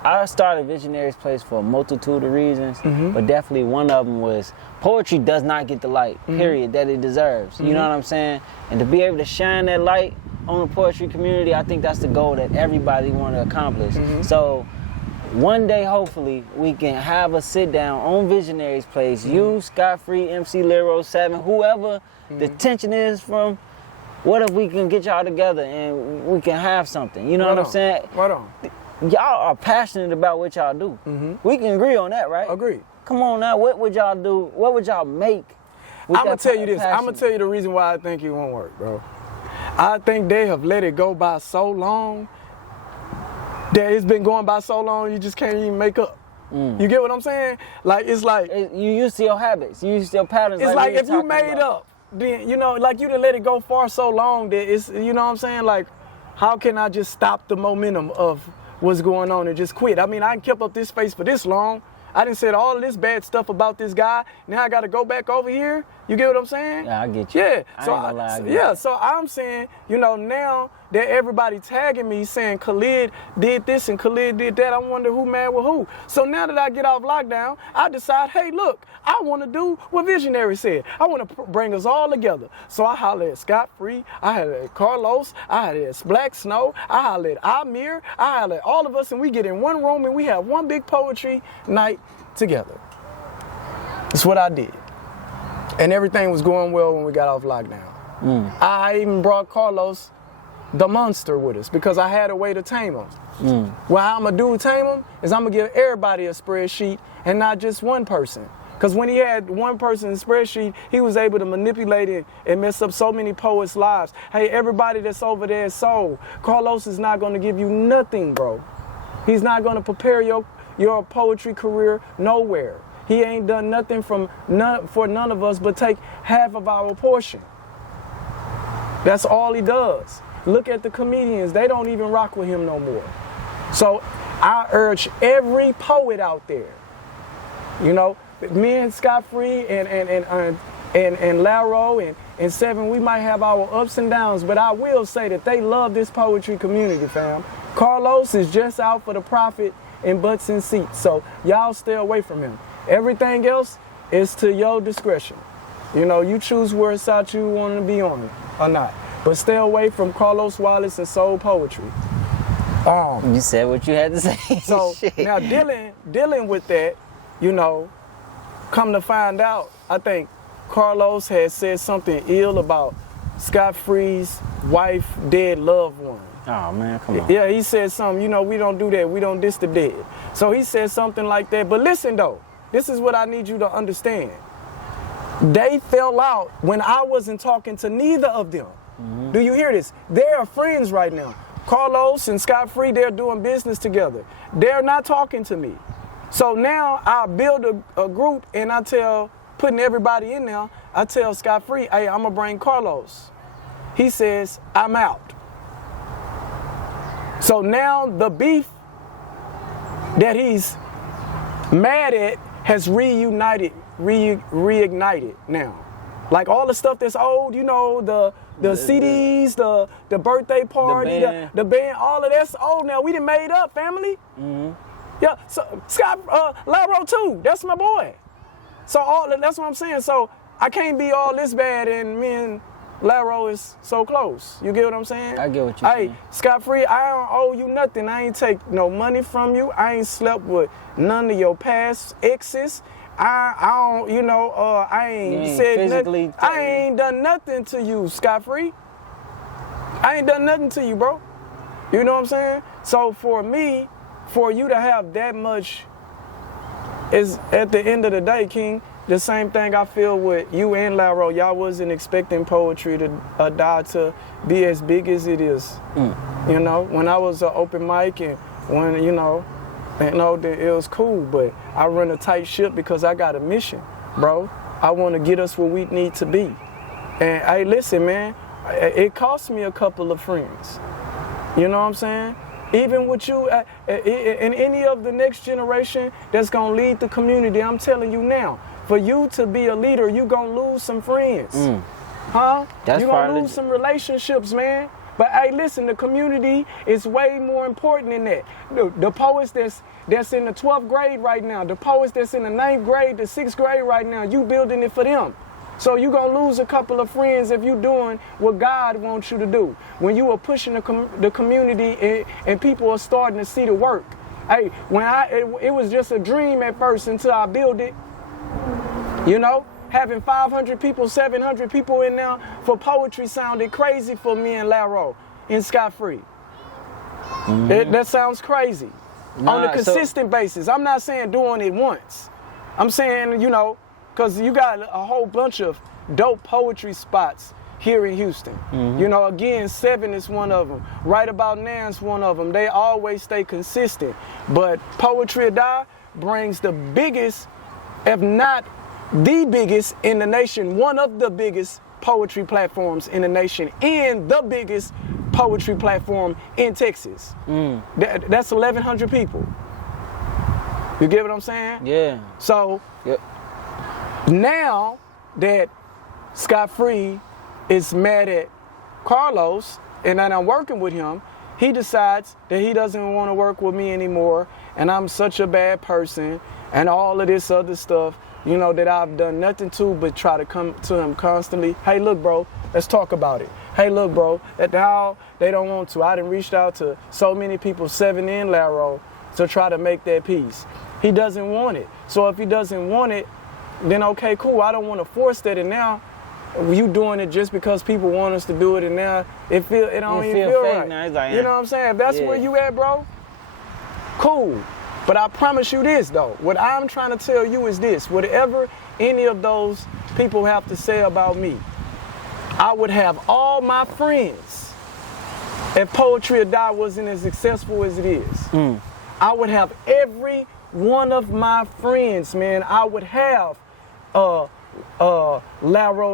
I started Visionaries Place for a multitude of reasons, but definitely one of them was poetry does not get the light, period, that it deserves. You know what I'm saying? And to be able to shine that light on the poetry community, I think that's the goal that everybody want to accomplish. So one day, hopefully, we can have a sit down on Visionaries Place, you, Scott Free, MC Laro, 7, whoever the tension is from. What if we can get y'all together and we can have something? You know what I'm saying? Right on. Y'all are passionate about what y'all do. We can agree on that, right? Agree. Come on now, what would y'all do? What would y'all make? I'm gonna tell you this. I'm gonna tell you the reason why I think it won't work, bro. I think they have let it go by so long that it's been going by so long you just can't even make up. You get what I'm saying? Like, it's like you used to your habits, you used to your patterns. It's like if you made up, then, you know, like you done let it go far so long that it's, you know what I'm saying? Like, how can I just stop the momentum of what's going on and just quit? I mean, I kept up this face for this long. I done said all of this bad stuff about this guy. Now I got to go back over here. You get what I'm saying? Yeah, I get you. Yeah. So I'm saying, you know, now that everybody tagging me saying Khalid did this and Khalid did that, I wonder who mad with who. So now that I get off lockdown, I decide, hey, look, I want to do what Visionary said. I want to bring us all together. So I holler at Scott Free, I holler at Carlos, I holler at Black Snow, I holler at Amir, I holler at all of us, and we get in one room and we have one big poetry night together. That's what I did. And everything was going well when we got off lockdown. I even brought Carlos the monster with us because I had a way to tame him. Well, how I'm gonna do tame him is I'm gonna give everybody a spreadsheet and not just one person. Because when he had one person's spreadsheet, he was able to manipulate it and mess up so many poets' lives. Hey, everybody that's over there is sold. Carlos is not gonna give you nothing, bro. He's not gonna prepare your poetry career nowhere. He ain't done nothing for none of us but take half of our portion. That's all he does. Look at the comedians. They don't even rock with him no more. So I urge every poet out there, you know, me and Scott Free and Laro and 7, we might have our ups and downs, but I will say that they love this poetry community, fam. Carlos is just out for the profit and butts and seats. So y'all stay away from him. Everything else is to your discretion. You know, you choose where side you want to be on or not. But stay away from Carlos Wallace and soul poetry. You said what you had to say. So now dealing with that, you know, come to find out, I think Carlos had said something ill about Scott Free's wife, dead loved one. Oh man, come on. Yeah, he said something, you know, we don't do that, we don't diss the dead. So he said something like that. But listen though, this is what I need you to understand. They fell out when I wasn't talking to neither of them. Do you hear this? They are friends right now. Carlos and Scott Free, they're doing business together. They're not talking to me. So now I build a group and I tell, putting everybody in there, I tell Scott Free, hey, I'm gonna bring Carlos. He says, I'm out. So now the beef that he's mad at has reignited now. Like all the stuff that's old, you know, the CDs, the birthday party, the band, all of that's old now. We done made up, family. Mm-hmm. Yeah, so Scott Laro too, that's my boy. So that's what I'm saying. So I can't be all this bad and me and Laro is so close. You get what I'm saying? I get what you're saying. Hey, Scott Free, I don't owe you nothing. I ain't take no money from you. I ain't slept with none of your past exes. I don't, you know, I ain't said nothing. I ain't done nothing to you, Scott Free. I ain't done nothing to you, bro. You know what I'm saying? So for me, for you to have that much is at the end of the day, King, the same thing I feel with you and Laro. Y'all wasn't expecting poetry to die to be as big as it is. You know, when I was an open mic and when, you know, it was cool, but I run a tight ship because I got a mission, bro. I want to get us where we need to be. And hey, listen, man, it cost me a couple of friends. You know what I'm saying? Even with you and any of the next generation that's going to lead the community, I'm telling you now, for you to be a leader, you going to lose some friends. Huh? You're going to lose some relationships, man. But hey, listen, the community is way more important than that. The poets that's in the 12th grade right now, the poets that's in the 9th grade, the 6th grade right now, you building it for them. So you're going to lose a couple of friends if you're doing what God wants you to do. When you are pushing the community and people are starting to see the work. Hey, it was just a dream at first until I built it. You know? Having 500 people, 700 people in there for poetry sounded crazy for me and Laro in Scott Free. That sounds crazy. On a consistent basis. I'm not saying doing it once. I'm saying, you know, because you got a whole bunch of dope poetry spots here in Houston. You know, again, 7 is one of them. Right About Now is one of them. They always stay consistent. But Poetry or Die brings the biggest, if not the biggest in the nation, one of the biggest poetry platforms in the nation, and the biggest poetry platform in Texas. That's 1,100 people. You get what I'm saying? Yeah. So now that Scott Free is mad at Carlos and that I'm working with him, he decides that he doesn't want to work with me anymore, and I'm such a bad person and all of this other stuff. You know, that I've done nothing to but try to come to him constantly. Hey, look, bro, let's talk about it. Hey, look, bro, that how they don't want to. I done reached out to so many people, 7 in Laro, to try to make that peace. He doesn't want it. So if he doesn't want it, then okay, cool. I don't want to force that. And now you doing it just because people want us to do it, and now it don't even feel right. Now. It's like, you know what I'm saying? If that's where you at, bro, cool. But I promise you this, though. What I'm trying to tell you is this. Whatever any of those people have to say about me, I would have all my friends if Poetry or Die wasn't as successful as it is. I would have every one of my friends, man. I would have Laro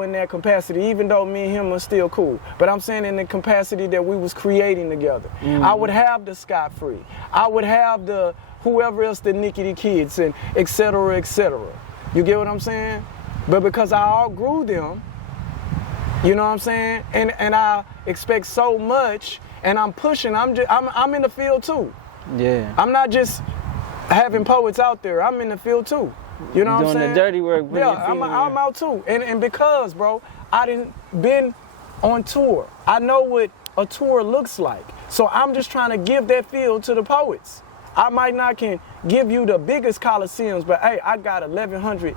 in that capacity, even though me and him are still cool. But I'm saying in the capacity that we was creating together. I would have the Scott Free. I would have the whoever else, the Nikki the Kids, and et cetera, et cetera. You get what I'm saying? But because I outgrew them, you know what I'm saying? And I expect so much, and I'm pushing. I'm in the field too. Yeah. I'm not just having poets out there. I'm in the field too. You know what I'm saying? Doing the dirty work. Yeah, I'm out too. And because, bro, I done been on tour. I know what a tour looks like. So I'm just trying to give that feel to the poets. I might not can give you the biggest coliseums, but hey, I got 1,100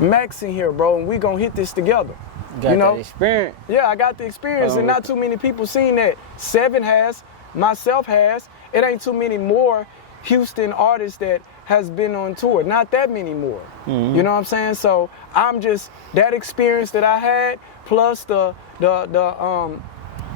max in here, bro, and we gonna hit this together. Got that experience. Yeah, I got the experience, and not too many people seen that. 7 has, myself has. It ain't too many more Houston artists that has been on tour. Not that many more. You know what I'm saying? So I'm just, that experience that I had, plus the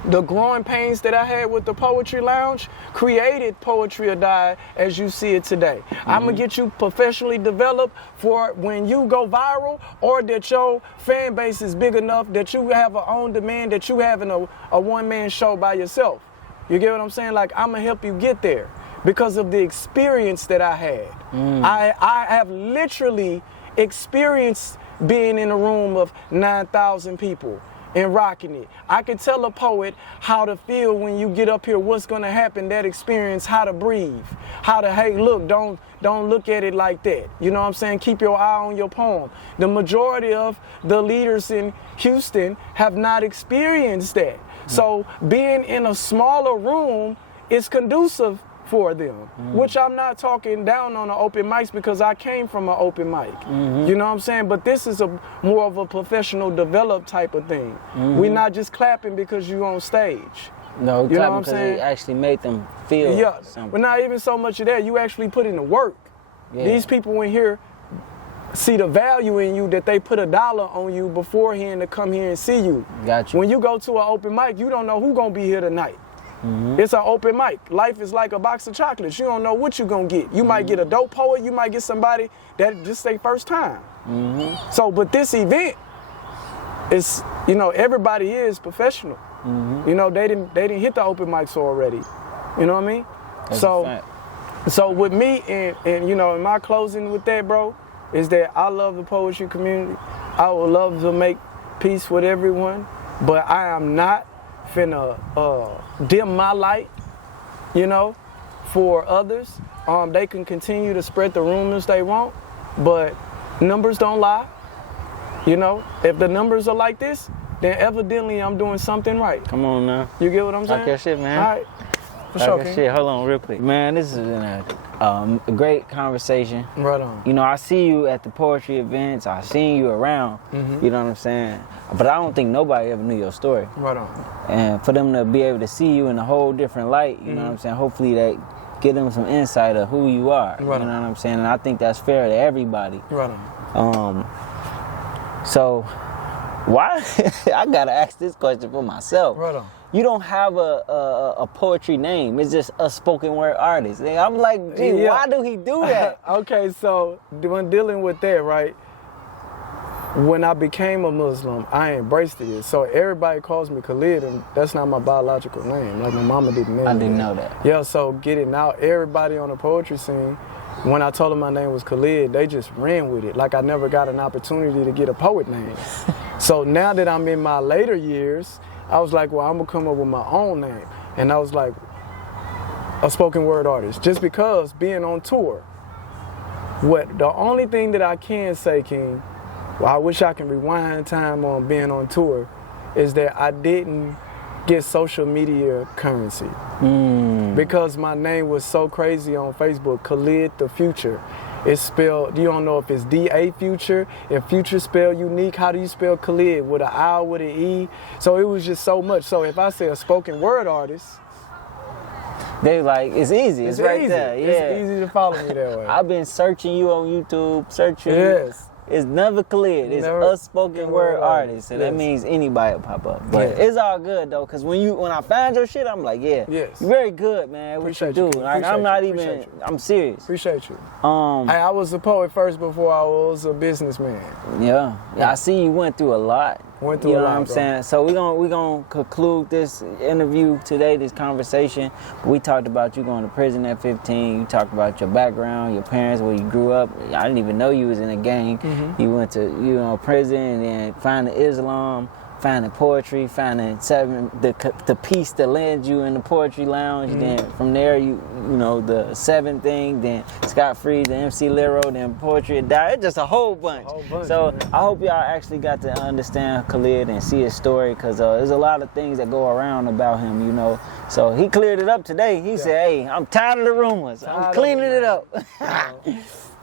the growing pains that I had with the Poetry Lounge created Poetry or Die as you see it today. I'm gonna get you professionally developed for when you go viral, or that your fan base is big enough that you have a on demand, that you having a one-man show by yourself. You get what I'm saying? Like, I'm gonna help you get there because of the experience that I had. I have literally experienced being in a room of 9,000 people and rocking it. I can tell a poet how to feel when you get up here, what's gonna happen, that experience, how to breathe, how to, hey, look, don't look at it like that. You know what I'm saying? Keep your eye on your poem. The majority of the leaders in Houston have not experienced that. So being in a smaller room is conducive for them, which I'm not talking down on the open mics because I came from an open mic. You know what I'm saying? But this is a more of a professional developed type of thing. We're not just clapping because you're on stage. No, you know what I'm because saying? it actually made them feel something. But not even so much of that. You actually put in the work. These people in here see the value in you, that they put $1 on you beforehand to come here and see you. Got you. When you go to an open mic, you don't know who's gonna be here tonight. It's an open mic. Life is like a box of chocolates. You don't know what you're gonna get. You might get a dope poet, you might get somebody that just their first time. So, but this event is, you know, everybody is professional. You know, they didn't hit the open mics already. You know what I mean? That's So with me and you know, in my closing with that, bro, is that I love the poetry community. I would love to make peace with everyone, but I am not finna dim my light, you know, for others. They can continue to spread the rumors they want, but numbers don't lie. You know, if the numbers are like this, then evidently I'm doing something right. Come on now. You get what I'm saying? Talk your shit, man. All right. For Talk sure, your King. shit. Hold on real quick. Man, this has been a great conversation. Right on. You know, I see you at the poetry events. I seen you around. You know what I'm saying? But I don't think nobody ever knew your story. Right on. And for them to be able to see you in a whole different light, you know what I'm saying? Hopefully that give them some insight of who you are. Right You know on. what I'm saying? And I think that's fair to everybody. Right on. So why I gotta ask this question for myself. Right on. You don't have a poetry name. It's just a spoken word artist. And I'm like, gee, Yeah. why do he do that? Okay, so when dealing with that, right? When I became a Muslim, I embraced it. So everybody calls me KHALID, and that's not my biological name. Like, my mama didn't name me. I didn't know that. Yeah, so getting out, everybody on the poetry scene, when I told them my name was KHALID, they just ran with it. Like, I never got an opportunity to get a poet name. So now that I'm in my later years, I was like, well, I'm gonna come up with my own name. And I was like, a spoken word artist. Just because being on tour, the only thing that I can say, King, well, I wish I can rewind time on being on tour, is that I didn't get social media currency. Because my name was so crazy on Facebook, KHALID the Future. It's spelled, you don't know if it's D-A Future, if Future spelled unique, how do you spell KHALID? With an I, with an E? So it was just so much. So if I say a spoken word artist, They like, it's easy. It's right easy. there. Yeah. It's easy to follow me that way. I've been searching you on YouTube, searching. Yes. It's never KHALID. It's Never a spoken word artist. And that Yes. means anybody will pop up. But Yeah. it's all good though, because when I find your shit, I'm like, yeah. Yes. You're very good, man. Appreciate what you you, do. King. Like, I'm Appreciate not you. even, Appreciate you. I'm serious. Appreciate you. I was a poet first before I was a businessman. Yeah. I see you went through a lot. Went through you a know lot, what I'm bro. saying? So we're gonna conclude this interview today, this conversation. We talked about you going to prison at 15. You talked about your background, your parents, where you grew up. I didn't even know you was in a gang. You went to prison and then finding Islam, finding poetry, finding the piece that lands you in the poetry lounge. Then from there the 7 thing, then Scott Free, the MC Laro, then Poetry or Die. It's just a whole bunch. So man. I hope y'all actually got to understand KHALID and see his story, because there's a lot of things that go around about him, you know. So he cleared it up today. He said, hey, I'm tired of the rumors. I'm Tired of cleaning them, it up.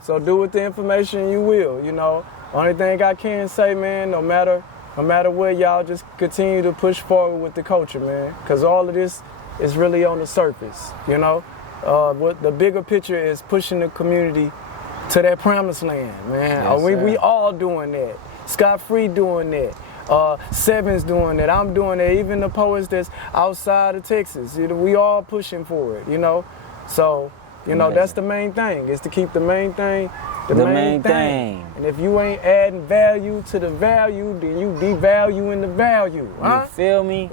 So do with the information you will, you know. Only thing I can say, man, no matter what, y'all just continue to push forward with the culture, man. Because all of this is really on the surface, you know. What the bigger picture is pushing the community to that promised land, man. Yes, We all doing that. Scott Free doing that. Seven's doing it. I'm doing it. Even the poets that's outside of Texas, we all pushing for it, you know. So, you know, that's the main thing, is to keep the main thing the main thing. And if you ain't adding value to the value, then you devaluing the value. You feel me?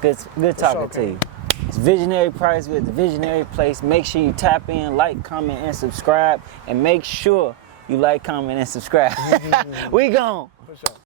Good talking to you. It's Visionary Price with the Visionary Place. Make sure you tap in, like, comment, and subscribe. And make sure you like, comment, and subscribe. We gone. For sure.